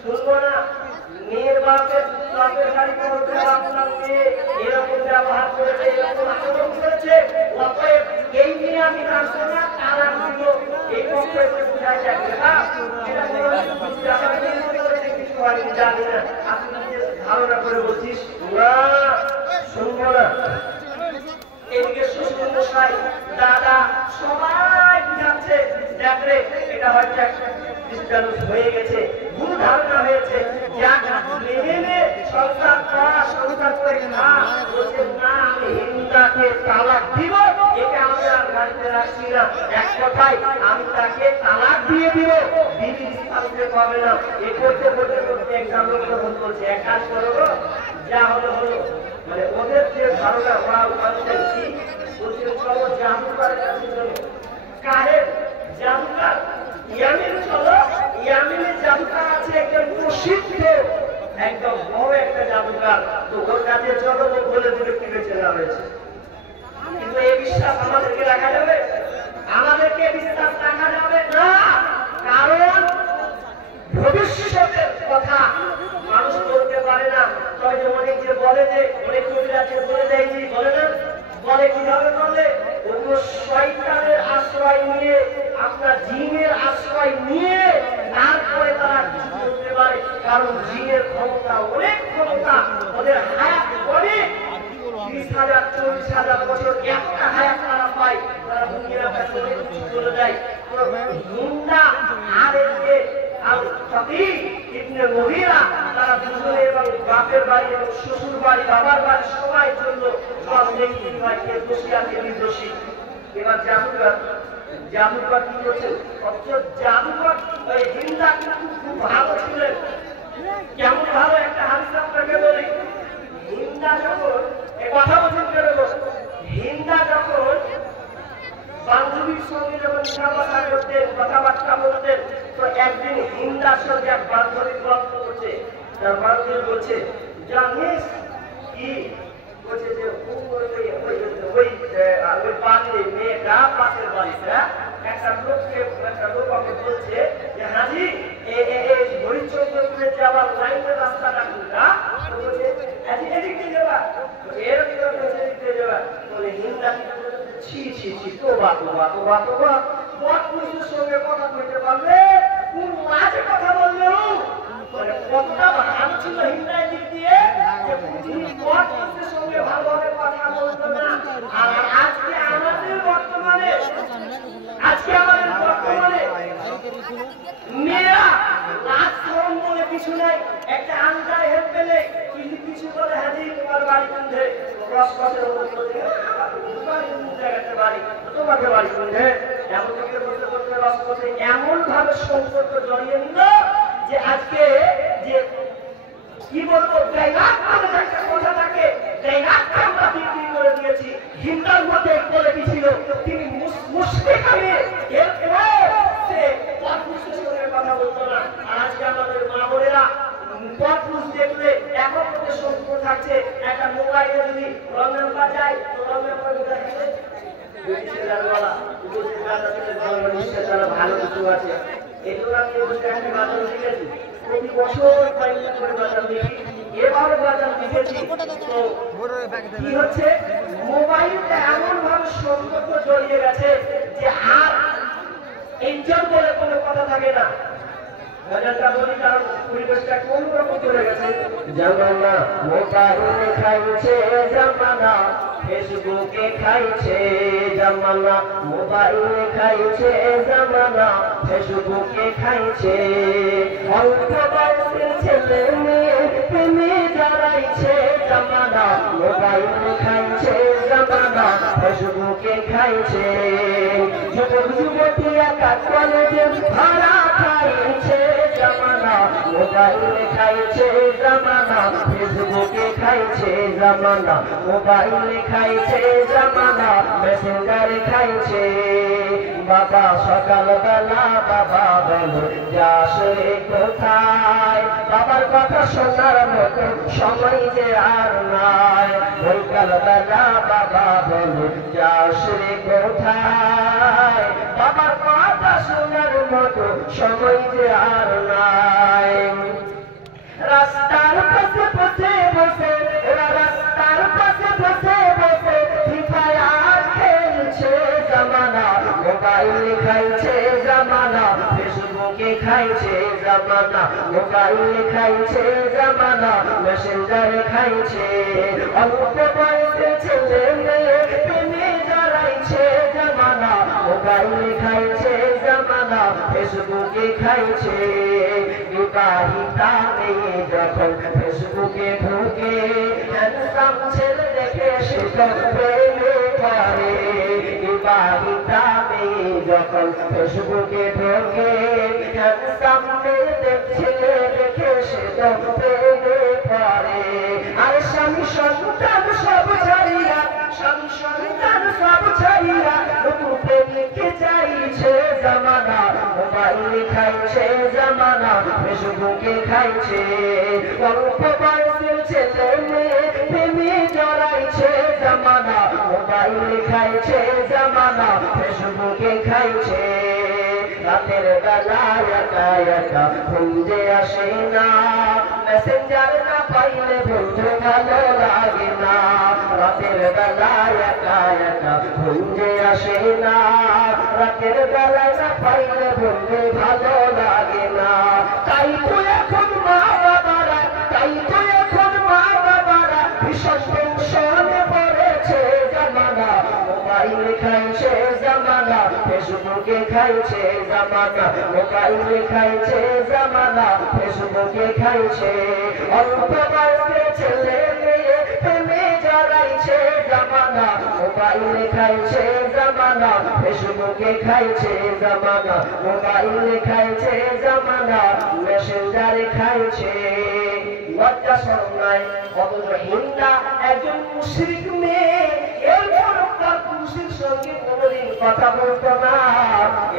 শুনবো না। মেয়ের বাপের গাড়িতে উঠে আপনার মেয়ে এরকম ব্যবহার করেছে, এরকম আচরণ করেছে, অতএব এই নিয়ে আমি আসবো না, তারা দিল এই পক্ষে বুঝাই যাবে। কিছু আমি জানি না, আপনি ধারণা করে বলছিস না, শুনবো না। এদিকে শ্বশুর মশাই, দাদা সবাই বুঝাচ্ছে, দেখ রে, এটা হয়তো একটা ডিসব্যালেন্স হয়ে গেছে, ভুল ধারণা হয়েছে, সংসার করা, সংসার করে খা। বলছে না, আমি হিন্দাকে তালাক দিব, এটা আমি আর বাড়িতে রাখছি না। এক কথায় আমি তাকে তালাক দিয়ে দিব, বিবি স্থাপিত পাবে না। এ করতে করতে করতে এক্সাম গ্রহণ করছে। এক কাজ করবো, যা হলো হলো, মানে ওদের যে ধারণা ওরা বলছেন কি, বলছেন চলো জাদুকারের কাছে চলো। কারের জাদুকার ইয়ামিন চলো, ইয়ামিনের জাদুকার আছে একজন প্রসিদ্ধ, একদম বড় একটা জাদুকার, তো ওর কাছে চলো, বলে দূরে কি বেঁচে নেওয়া হয়েছে। কিন্তু এই বিশ্বাস আমাদেরকে রাখা যাবে? আমাদেরকে বিশ্বাস রাখা যাবে না, কারণ ভবিষ্যতের কথা মানুষ বলতে পারে না। তবে অনেক যে বলে, যে অনেক কবির আছে বলে দেয়, বলে না, বলে কিভাবে বলে, ওগুলো শয়তানের আশ্রয় নিয়ে, আপনার জিনের আশ্রয় নিয়ে তারপরে তারা কিছু করতে পারে। কারণ জিনের ক্ষমতা, অনেক ক্ষমতা, ওদের হায়াত অনেক, 30,000 40,000 বছর একটা হায়াত তারা পায়, তারা দুনিয়ার কাছে চলে যায়। হিন্দা আর এদিকে তারা দুজনে এবং বাপের বাড়ি এবং শ্বশুর বাড়ি, বাবার বাড়ি সবাই জন্য দোষী আছে, নির্দোষী। এবার জাদুঘর, জাদুঘর কি করছেন? জাদুঘর হিন্দা কিন্তু খুব ভালো ছিলেন। কেমন ভালো, একটা হাদিস আপনাকে বলি। হিন্দা যখন কথা বলছেন কেন, হিন্দা যখন বান্ধবীর সঙ্গে যখন কথাবার্তা করতেন, কথাবার্তা বলতেন, তো একদিন হিন্দার সঙ্গে এক বান্ধবী গল্প করছে। তার বান্ধবী বলছে, জানিস কি, বলছে যে ওই বাড়ির মেয়েটা পাশের বাড়িটা একটা লোক আমাকে বলছে যে হাজি হরিচন্দ্রপুরে যাওয়ার লাইনের রাস্তাটা কোনটা, বলছে এদিক দিয়ে যাবা, এরকম এদিক দিয়ে যাবা। বলে হিন্দা ছি ছি ছি, তোবা তোবা তোবা তোবা, বট পুরুষের সঙ্গে কথা বলতে পারলে, কোন মাঝে কথা বললেও মানে কতটা ভালো ছিল হিন্দার দিক দিয়ে, যে বট পুরুষের সঙ্গে ভালোভাবে কথা বলতো না। আর আজকে আমাদের বর্তমানে মেয়েরা লাজ শরম বলে কিছু নাই, একটা আনজায় হেল্প পেলে কিছু বলে, হাজি তোমার বাড়ি কোনঠে, তোমাকে বাড়ি কোনঠে, এমন থেকে বলতে বলতে রসপথে এমন ভাবে সম্পর্ক জড়িয়ে নিল যে আজকে যে কি বলবো, একটা কথা থাকে, আমরা বিক্রি করে দিয়েছি। হিন্দার মধ্যে বলে কি ছিল, তিনি মুশরিক হবে, কথা বলতো না। আর আজকে আমাদের মা বোনেরা পথ দেখলে এখন সম্পর্ক থাকছে, একটা প্রতি বছর কয়েকদিন করে বাজার দেখি, এবারও বাজার দেখেছি। তো কি হচ্ছে, মোবাইলটা এমন ভাবে সম্পর্ক জড়িয়ে গেছে যে আর এনজয় বলে কোনো কথা থাকে না। বাজারটা বলি কারণ পরিবেশটা কোন রকম চলে গেছে। জামানা মোবাইলে খাইছে, জামানা ফেসবুকে খাইছে, জামানা মোবাইলে খাইছে, জামানা ফেসবুকে খাইছে। অল্প বয়সের ছেলে মেয়ে প্রেমে জড়াইছে, জামানা মোবাইলে খাইছে, জামানা ফেসবুকে খাইছে। যুবক যুবতী একা কলেজে ভাড়া খাইছে, জামানা মোবাইলে খাইছে, জামানা ফেসবুকে খাইছে, জামানা মোবাইলে খাইছে, জামানা মেসেঞ্জারে খাইছে। বাবা সকালবেলা বাবা বলো যাস রে কোথায়, বাবার কথা শোনার মতো সময় যে আর নাই। সকালবেলা বাবা বলো যাস রে কোথায়, বাবার কথা শোনার মতো সময় যে আর নাই। রাস্তার পাশে বসে বসে, ওরা রাস্তার পাশে বসে বসে ফিফায়ার খেলছে, জামানা মোবাইলে খাইছে, জামানা ফেসবুকে খাইছে, জামানা মোবাইলে খাইছে, জামানা মেসেঞ্জারে খাইছে। অল্প বয়সের ছেলে মেয়ে প্রেমে জড়াইছে, জামানা মোবাইলে খাইছে, জামানা ফেসবুকে খাইছে। বিবাহিতা মেয়ে যখন ফেসবুকে ঢুকে, হ্যান্ডসাম ছেলে দেখে সে তো প্রেমে পড়ে। বিবাহিতা মেয়ে যখন ফেসবুকে ঢুকে, হ্যান্ডসাম মেয়ে ছেলে দেখে সে তো প্রেমে পড়ে। আর স্বামী সন্তান সব ছাড়িয়া, স্বামী সন্তান সব ছাড়িয়া নতুন প্রেমিকে চাইছে, জামানা মোবাইলে খাইছে, জামানা ফেসবুকে খাইছে। অল্প বয়সের ছেলে মেয়ে প্রেমে জড়াইছে, জামানা মোবাইলে খাইছে, জামানা ফেসবুকে খাইছে। রাতের বেলা একা একা খুঁজে আসে না, মেসেঞ্জার না পাইলে বন্ধু ভালো লাগে না। রাতের বেলা একা একা খুঁজে আসে না, রাতের বেলা না পাইলে বন্ধু ভালো লাগে না। তাই তো এখন মা বাবারা, তাই তো এখন মা বাবারা ভীষণ টেনশনে পড়েছে, জামানা মোবাইলে খাইছে, জামানা ফেসবুকে খাইছে, জামানা মোবাইলে খাইছে, জামানা ফেসবুকে খাইছে। অল্প বয়সের ছেলে মেয়ে প্রেমে জড়াইছে, জামানা মোবাইলে খাইছে, জামানা ফেসবুকে খাইছে, জামানা মোবাইলে খাইছে, জামানা মেসেঞ্জারে খাইছে। লজ্জা শরম নাই, অথচ হিন্দা একজন মুশরিক মেয়ে, এরপর তার পুরুষের সঙ্গে কোনোদিন কথা বলতো না।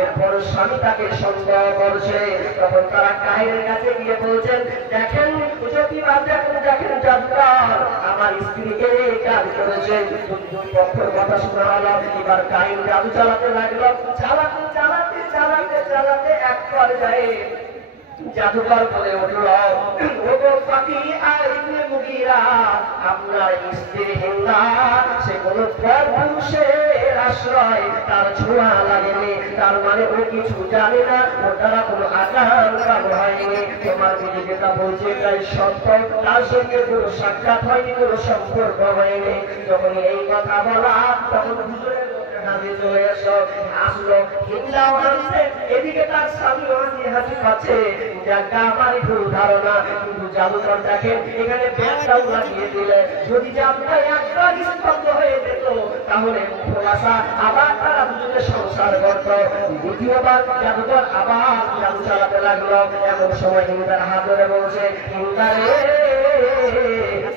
এরপর স্বামী তাকে সন্দেহ করছে, তখন তারা কাহিরের কাছে গিয়ে বলছেন, দেখেন যদি দেখেন জাদুকর আমার স্ত্রীকে কাজ করেছে। দুই পক্ষের কথা শোনা হলো, এবার কাহিন জাদু চালাতে লাগলো, চালাতে চালাতে চালাতে চালাতে এক পর্যায়ে জাদুকর বলে উঠল, ওগো ফাকি আর ইবনে মুগীরা, আপনার স্ত্রী হিন্দা সে কোন পুরুষের আশ্রয় তার ছোঁয়া লাগেনি, তার মানে ও কিছু জানে না, ও তারা কোনো আকাঙ্ক্ষা হয়নি। তোমার দিদি যেটা বলছে তাই সত্য, তার সঙ্গে কোনো সাক্ষাৎ হয়নি, কোনো সম্পর্ক হয়নি। যখন এই কথা বলা তখন হুজুরের চলে এসো, আসলো হিন্দা হাসছে, এদিকে তার স্বামী হাসি পাচ্ছে। যাকে আমার ভুল ধারণা, কিন্তু জাদুকর দেখেন এখানে ব্যাগটাও লাগিয়ে দিলে, যদি জাদুটা একবার স্তব্ধ হয়ে যেত তাহলে খোলাসা আবার তারা দুজনে সংসার করত। দ্বিতীয়বার জাদুকর আবার জাদু চালাতে লাগলো। এমন সময় হিন্দার হাত ধরে বলছে, হিন্দা রে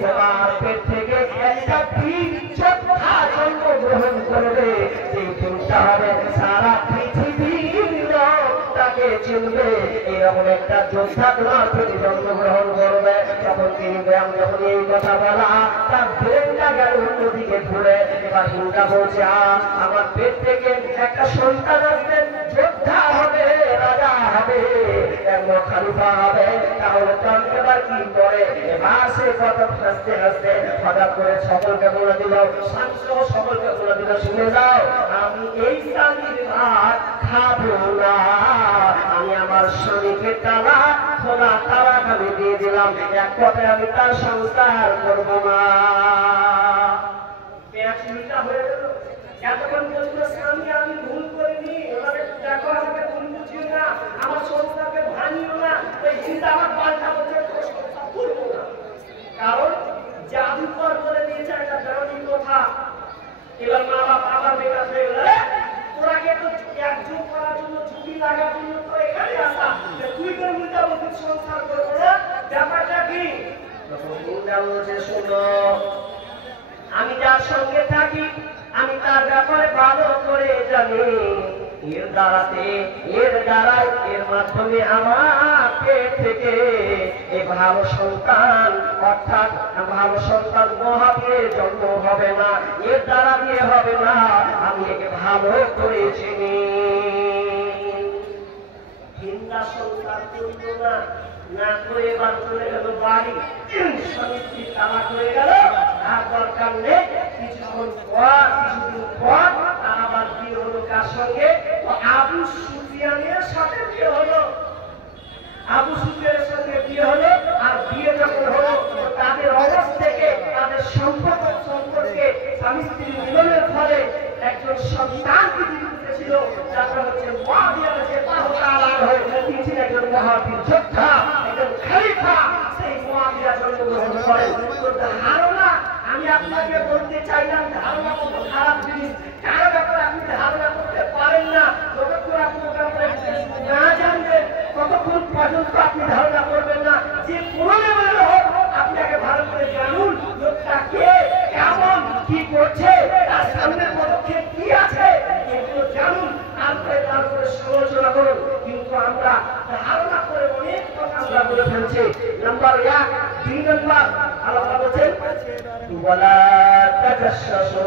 তোমার পেট থেকে একটা যোদ্ধা জন্মগ্রহণ করবে, এই দিনটা হবে সারা পৃথিবীর লোক তাকে চিনবে, এরকম একটা যোদ্ধা তোমার প্রতি জন্মগ্রহণ করবে। তখন তিনি যখন এই কথা বলা, তার ব্রেনটা গেল অন্যদিকে ঘুরে। এবার হিন্দা বলছে, আমার পেট থেকে একটা সন্তান আসবে, যোদ্ধা হবে, রাজা হবে। খলিফা হবে, তাহলে তো আমি এবার কি করে? এবার সে কত হাসতে হাসতে হঠাৎ করে সকলকে বলে দিল, শামস সকলকে বলে দিল, শুনে যাও, আমি এই চাঁদির ভাত খাবো না, আমি আমার স্বামীকে তালা খোলা তালাক আমি দিয়ে দিলাম, এক কথায় আমি তার সংসার করবো না। হয়ে গেল। এতক্ষণ বলছিল স্বামী আমি ভুল করিনি, এবারে দেখো আমাকে ভুল বুঝিও না, আমার সংসারকে ভাঙিও না, এই চিন্তা আমার পাল্টা বলছে সংসার করবো না। কারণ জাদুকর বলে দিয়েছে একটা জরুরি কথা। এবার মা বাপ আবার বেকার হয়ে গেল, তোরা কে তো একযোগ করার জন্য ঝুঁকি লাগার জন্য তো এখানে আসা, তুই তোর মুদ্রা বলছিস সংসার করবো না, ব্যাপারটা কি? বলছে শোনো, আমি যার সঙ্গে থাকি আমি তার ব্যাপারে ভালো করে জানি, এর দ্বারাই এর মাধ্যমে আমার পেট থেকে এই ভালো সন্তান অর্থাৎ ভালো সন্তান মহাবীর জন্ম হবে না, এর দ্বারা দিয়ে হবে না, আমি একে ভালো করে চিনি। হিন্দা সংসার করল না, না করে এবার চলে গেল বাড়ি, স্বামী স্ত্রী তালাক হয়ে গেল, আর দরকার নেই। কিছুদিন পর তার আবার বিয়ে হলো কার সঙ্গে? আবু সুফিয়ানের সাথে বিয়ে হলো। আবু সুফিয়ানের সঙ্গে বিয়ে হলো, আর বিয়ে যখন হলো তাদের অবস্থা থেকে তাদের সম্পর্কে স্বামী স্ত্রী মিলনের ফলে একজন সন্তান পৃথিবীতে ছিল, যার হচ্ছে মুআবিয়া রাদিয়াল্লাহু তাআলা আনহু। তিনি ছিলেন একজন মহাবীর যোদ্ধা, একজন খলিফা। সেই মুআবিয়া জন্মগ্রহণ করেন। ধারণা আমি আপনাকে বলতে চাইলাম, ধারণা কত খারাপ জিনিস। কারো ব্যাপারে আপনি ধারণা করতে পারেন না, যতক্ষণ আপনি ব্যাপারে না জানবেন ততক্ষণ পর্যন্ত আপনি ধারণা করবেন না। যে কোনো লেভেলে হোক আপনাকে ভালো করে জানুন, লোকটা কে, কেমন, কি করছে, তার সামনের পদক্ষেপ কি আছে, এগুলো জানুন, তারপরে সমালোচনা করুন। কিন্তু আমরা ধারণা করে অনেক কথা আমরা বলে ফেলছি। নাম্বার 1, 2 নম্বর আল্লাহ বলেছেন ওয়ালা তাজাসসু,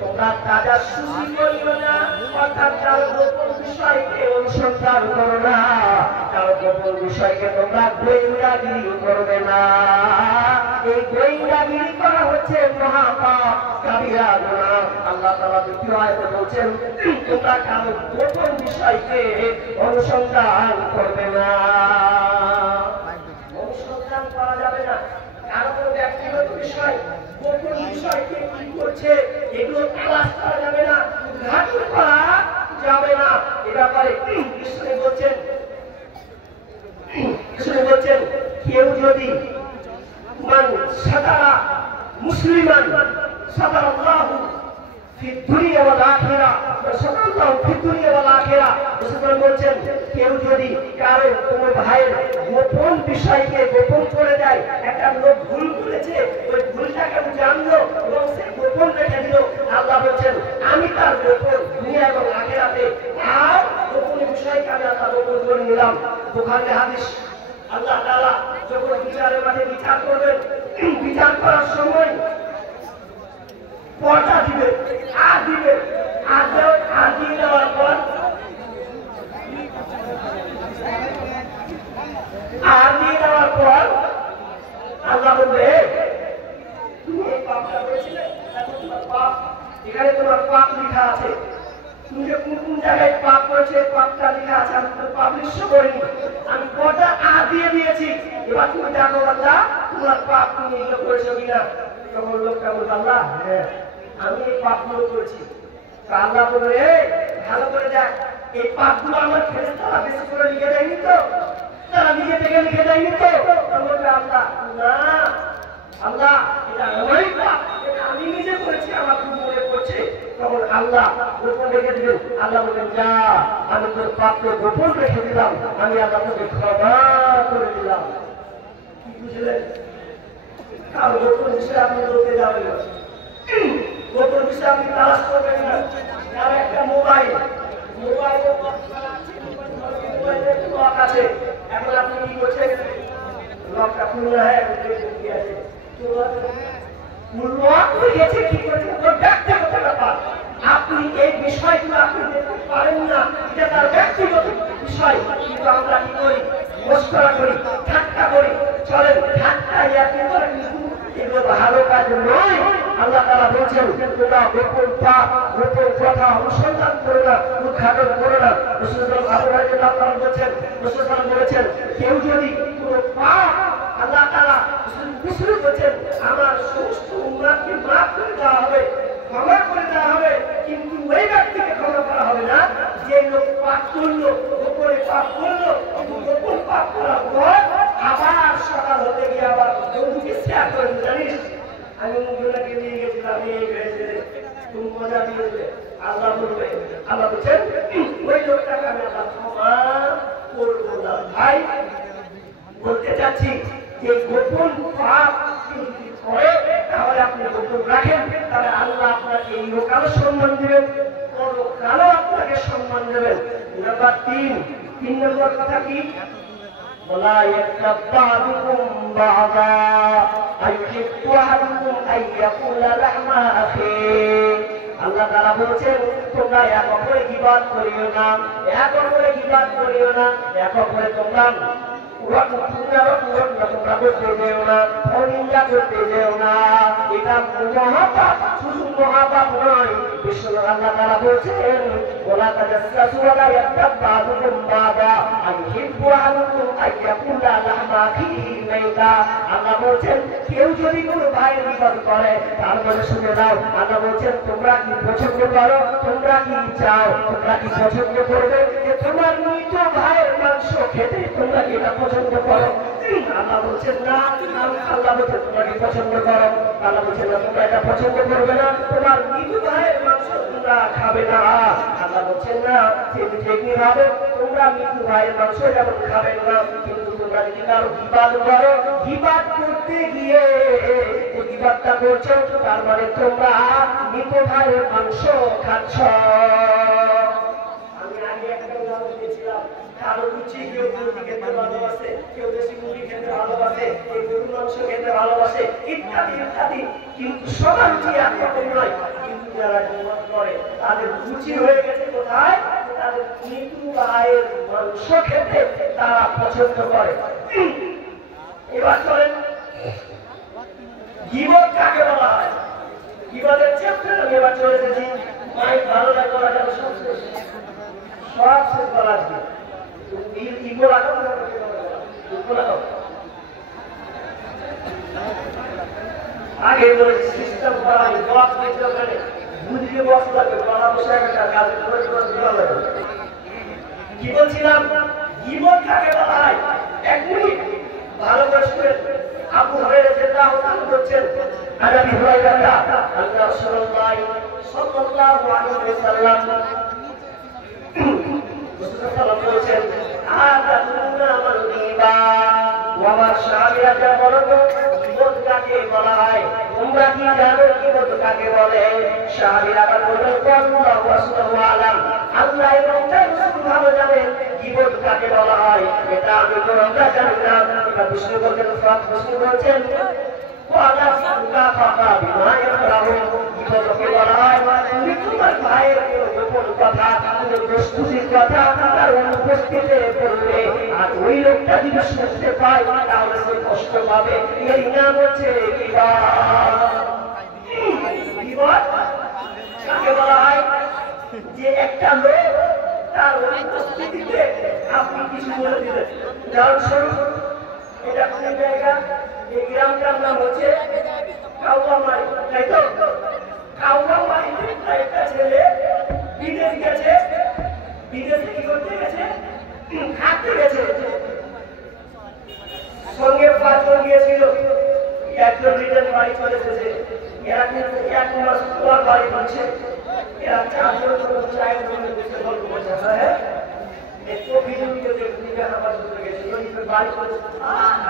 তোমরা তাজাসসুসি করিও না, অর্থাৎ কারো গোপন বিষয়কে অনুসন্ধান করো না, কারো গোপন বিষয়কে তোমরা গোয়েন্দাগিরি করবে না। এই গোয়েন্দাগিরি করা হচ্ছে মহাপাপ, কাবিরা গুনাহ। আল্লাহ তাআলা দ্বিতীয় আয়াতে বলছেন তোমরা কারো গোপন বিষয়কে অনুসন্ধান করবে না। অনুসন্ধান করা যাবে না, কারো কোনো ব্যক্তিগত বিষয়, গোপন বিষয়কে কি করছে এগুলো তালাশ করা যাবে না, উদ্ঘাটন করা যাবে না। এ ব্যাপারে কৃষ্ণ বলছেন কেউ যদি মান সাতারা মুসলিমান সাতারাল্লাহু ফি দুনিয়া ওয়াল আখিরা ওয়া সাতারাল্লাহু ফি দুনিয়া ওয়াল আখিরা। রাসূল বলছেন কেউ যদি কারো কোনো ভাইয়ের গোপন বিষয়কে গোপন করে দেয়, একটা লোক ভুল করেছে, ওই ভুলটাকে জানলো এবং সে গোপন রেখে দিল, আল্লাহ বলছেন আমি তার গোপন দুনিয়া এবং আখিরাতে আর গোপন বিষয়কে আমি আল্লাহ গোপন করে নিলাম। বুখারী হাদিস। আল্লাহ তাআলা যখন বিচারের মাঠে বিচার করবেন, বিচার করার সময় পর্দা দিবে, আর দিয়ে দেওয়ার পর আল্লাহ বলবে তুমি এই পাপটা করেছিলে, তোমার পাপ এখানে, তোমার পাপ লেখা আছে, তুমি যে কোন কোন জায়গায় পাপ করেছে পাপটা লেখা আছে, আমি তো পাপ নিঃস্ব করিনি, আমি পর্দা আর দিয়ে দিয়েছি, এবার তুমি দেখো আল্লাহ তোমার পাপ তুমি এগুলো করেছো কিনা। তখন লোকটা বলবে আল্লাহ হ্যাঁ আমি এই পাপগুলো করেছি। আল্লাহ বলবে ভালো করে দেখ এই পাপগুলো আমার ফেরেশতারা বেশি করে লিখে দেয়নি তো, তারা নিজে থেকে লিখে দেয়নি তো। বলবে আল্লাহ না আল্লাহ এটা আমারই পাপ, এটা আমি নিজে করেছি, আমার খুব মনে পড়ছে। তখন আল্লাহ গোপন রেখে দিলেন। আল্লাহ বললেন যা আমি তোর পাপকে গোপন রেখে দিলাম, আমি আল্লাহ তোকে ক্ষমা করে দিলাম। কি বুঝলেন? কারণ গোপন বিষয়ে আপনি বলতে যাবেন না, গোপন বিষয়ে আপনি তালাশ করবেন না। আর একটা মোবাইল লক আছে, এখন আপনি কি করছেন? লকটা খুলনা হয় লক হয়ে গেছে, কি করছেন? ব্যক্তিগত ব্যাপার, আপনি এই বিষয়গুলো আপনি দেখতে পারেন না, এটা তার ব্যক্তিগত বিষয়। কিন্তু আমরা কি করি? মস্করা করি, ঠাট্টা করি, চলেন ঠাট্টা ইয়াকে করে, কিন্তু এগুলো ভালো কাজ নয়। আল্লাহ তাআলা বলছেন তোমরা গোপন পাপ, গোপন কথা অনুসন্ধান করো না, উদ্ঘাটন করো না। রাসূল সাল্লাল্লাহু আলাইহি ওয়াসাল্লাম বলেছেন, রাসূল সাল্লাল্লাহু বলেছেন কেউ যদি কোনো পাপ, আল্লাহ তাআলা রাসূল বলেছেন আমার সমস্ত উম্মতকে মাফ করে দেওয়া হবে, ক্ষমা করে দেওয়া হবে, কিন্তু ওই ব্যক্তিকে ক্ষমা করা হবে না যে লোক পাপ করলো, গোপনে পাপ করলো, কিন্তু গোপন পাপ করার পর আবার সকাল হতে গিয়ে আবার বন্ধুকে শেয়ার করে, জানিস আমি মুখগুলোকে নিয়ে গেছিলাম, এই হয়েছে, তুমি মজা দিয়েছে। আল্লাহ বলবে, আল্লাহ বলছেন ওই লোকটাকে আমি আবার ক্ষমা করবো না। ভাই বলতে চাচ্ছি যে গোপন পাপ যদি করে তাহলে আপনি গোপন রাখেন, তাহলে আল্লাহ আপনাকে এই লোকালও সম্মান দেবেন, পরকালও আপনাকে সম্মান দেবেন। নাম্বার 3 নম্বর কথা কি? ওয়ালা ইয়াতাবাদুকুম বা'দা আইয়ুহিব্বু আহাদুকুম আইয়াকুলা লাহমা আখি। আল্লাহ তাআলা বলেছেন তোমরা এক অপরের গীবত করিও না, এক অপরের গীবত করিও না, এক অপরের তোমরা করতে যেও না, অনিন্দা করতে যেও না। এটা মহাপাপ, শুধু মহাপাপ নয়। বিশ্বনবী আল্লাহ তাআলা বলেছেন ওয়ালা তাজাসসু ওয়ালা ইয়াতাবাদুকুম বা'দা আইয়ুহিব্বু আহাদুকুম আইয়াকুলা লাহমা আখিহি মাইতা। আল্লাহ বলেছেন কেউ যদি কোনো ভাইয়ের গীবত করে তারপরে শুনে নাও, আল্লাহ বলেছেন তোমরা কি পছন্দ করো, তোমরা কি চাও, তোমরা কি পছন্দ করবে যে তোমার মৃত ভাইয়ের মাংস খেতে? তোমরা কি এটা পছন্দ করো? আল্লাহ বলছেন না। আল্লাহ বলছেন তোমরা কি পছন্দ করো? আল্লাহ বলছেন না, তোমরা এটা পছন্দ করবে না, তোমার মৃত ভাইয়ের মাংস তোমরা খাবে না। আল্লাহ বলছেন না যেমনি ভাবে তোমরা মৃত ভাইয়ের মাংস যেমন খাবে না, কিন্তু তোমরা যদি কারো গীবত করো, গীবত করতে গিয়ে যে গীবতটা করছো তার মানে তোমরা মৃত ভাইয়ের মাংস খাচ্ছ। আমি আগে একটা উদাহরণ দিয়েছিলাম, কারো রুচি কেউ মুরগি খেতে ভালোবাসে, কেউ দেশি মুরগি খেতে ভালোবাসে, কেউ গরুর মাংস খেতে ভালোবাসে, ইত্যাদি ইত্যাদি। কিন্তু সবার রুচি একরকম নয়। কিন্তু যারা গীবত করে তাদের রুচি হয়ে গেছে কোথায়? তাদের মৃত ভাইয়ের মাংস খেতে তারা পছন্দ করে। এবার চলেন গীবত কাকে বলা হয়। গীবতের চ্যাপ্টার আমি এবার চলে এসেছি। মাইক ভালো লাগে বলা যাবে সব শেষ বলা যাবে। আগে সিস্টেম করা বক্স বুঝিয়ে বক্স লাগবে, কি বলছিলাম? গীবত কাকে বলা হয়? এক মিনিট ভালো করে শুনে। আবু হুরায়রা রাদিয়াল্লাহু তাআলা বলেছেন আনাবি হুরায়রা আল্লাহ সাল্লাল্লাহু আলাইহি ওয়াসাল্লাম বলেছেন আতাতুনা মান গীবা ওয়া মা শাবিয়াতা বলতো গীবত কাকে বলা হয়? তোমরা কি জানো গীবত কাকে বলে? শাবিরা বললেন আল্লাহু ওয়া আলাম, আল্লাহ এবং তার রাসূল ভালো জানেন গীবত কাকে বলা হয়। এটা আমি তো আমরা জানি না। এটা বিষ্ণু বলেন, সব বিষ্ণু বলেন ওয়ালা সাল্লা ফাকা বিমা ইয়াকরাহু। গীবতকে বলা হয় তুমি তোমার ভাইয়ের গোপন কথা, প্রস্তুতির কথা তার অনুপস্থিতিতে বললে, আর ওই লোকটা যদি শুনতে পায় তাহলে সে কষ্ট পাবে। এর নাম হচ্ছে গীবত। গীবত কাকে বলা হয়? যে একটা লোক তার অনুপস্থিতিতে আপনি কিছু বলে দিলেন। উদাহরণস্বরূপ এটা কোন জায়গা? এই গ্রামটার নাম হচ্ছে কাউয়ামারি, তাই তো? কাউয়ামারিতে একটা ছেলে বিদেশ গেছে। বিদেশে কি করতে গেছে? থাকতে গেছে। সঙ্গে 5 জন গিয়েছিল। একজন রিটার্ন বাড়ি চলে এসেছে। এরা কিন্তু 1 মাস পর বাড়ি পৌঁছে। এরা 4 জন চায়ের জন্য বসে গল্প করছে। হ্যাঁ একটু ভিডিওতে দেখতে আমার সাথে গেছিল, কিন্তু বাড়ি চলে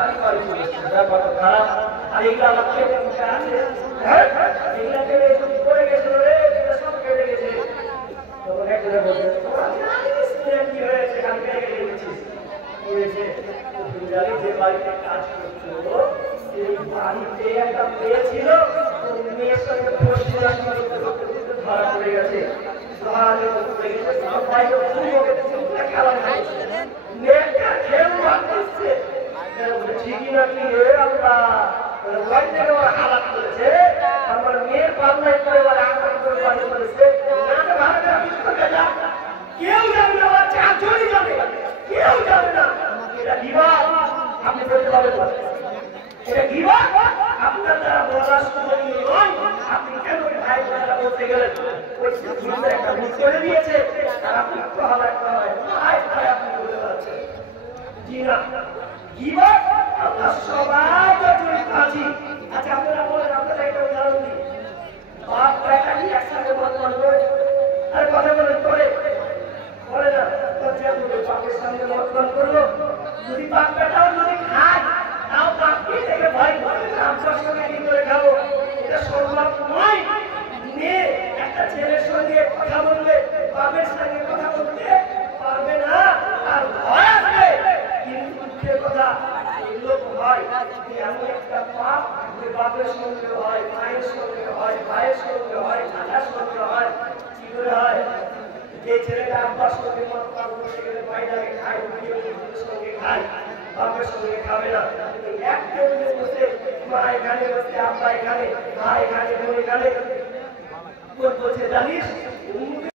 আমি বাড়ি চলে এসেছি। ব্যাপারটা খারাপ। আর এইগুলো আমার খেতে মুখে আছে। হ্যাঁ এইগুলো খেলে পড়ে গেছিল রে, এটা সব কেটে গেছে। তখন একজনে বলছে কি হয়েছে? আমি কেটে গেছি। কি হয়েছে? তুমি জানি যে বাড়িতে কাজ করছিল এই বাড়িতে একটা মেয়ে ছিল, মেয়ের সঙ্গে ধরা পড়ে গেছে। মেয়েটা খেল মারতেছে, নাকি রে আল্লাহ ওই থেকে ওরা হালাত করেছে আমার মেয়ের পাল্লায় করে ওরা আঘাত করে বাড়ি করেছে না ভালো করে কিছু করতে যা কেউ যাবে না বাচ্চা চলে যাবে কেউ যাবে না এটা বিবাহ আপনি বলতে পারবেন না এটা বিবাহ আপনার দ্বারা বলার সুযোগ নয় আপনি কেন ভাই বোনেরা বলতে গেলেন ওই সুন্দর একটা ভুল করে দিয়েছে আর আপনি একটু হালাত করা ভাই ভাই আপনি বলতে পারছেন জি না বিবাহ আমরা সবাই তো জড়িত আছি আচ্ছা আপনারা বলেন আপনারা একটা উদাহরণ দিন বাপ বেটা কি একসাথে বদমাশ করে আর কথা বলেন করে বলে না বাপের সামনে মতপান করলো যদি বাপ বেটাও যদি খায় তাও বাপকে থেকে ভয় করে আপনার সঙ্গে কি করে খাবো এটা সম্ভব নয় মেয়ে একটা ছেলের সঙ্গে কথা বলবে বাপের সঙ্গে কথা বলতে পারবে না আর ভয় আসবে কিন্তু দুঃখের কথা এগুলো হয় এমন একটা পাপ যে বাপের সঙ্গে হয় মায়ের সঙ্গে হয় ভাইয়ের সঙ্গে হয় দাদার সঙ্গে হয় কি করে হয় যে ছেলেটা আব্বার সঙ্গে মতপান করতে গেলে বাইরে খায় সঙ্গে খায় বাপের সঙ্গে খাবে না এক টেবিলে বসে মা এখানে বসে আব্বা এখানে ভাই এখানে বোন এখানে বলছে জানিস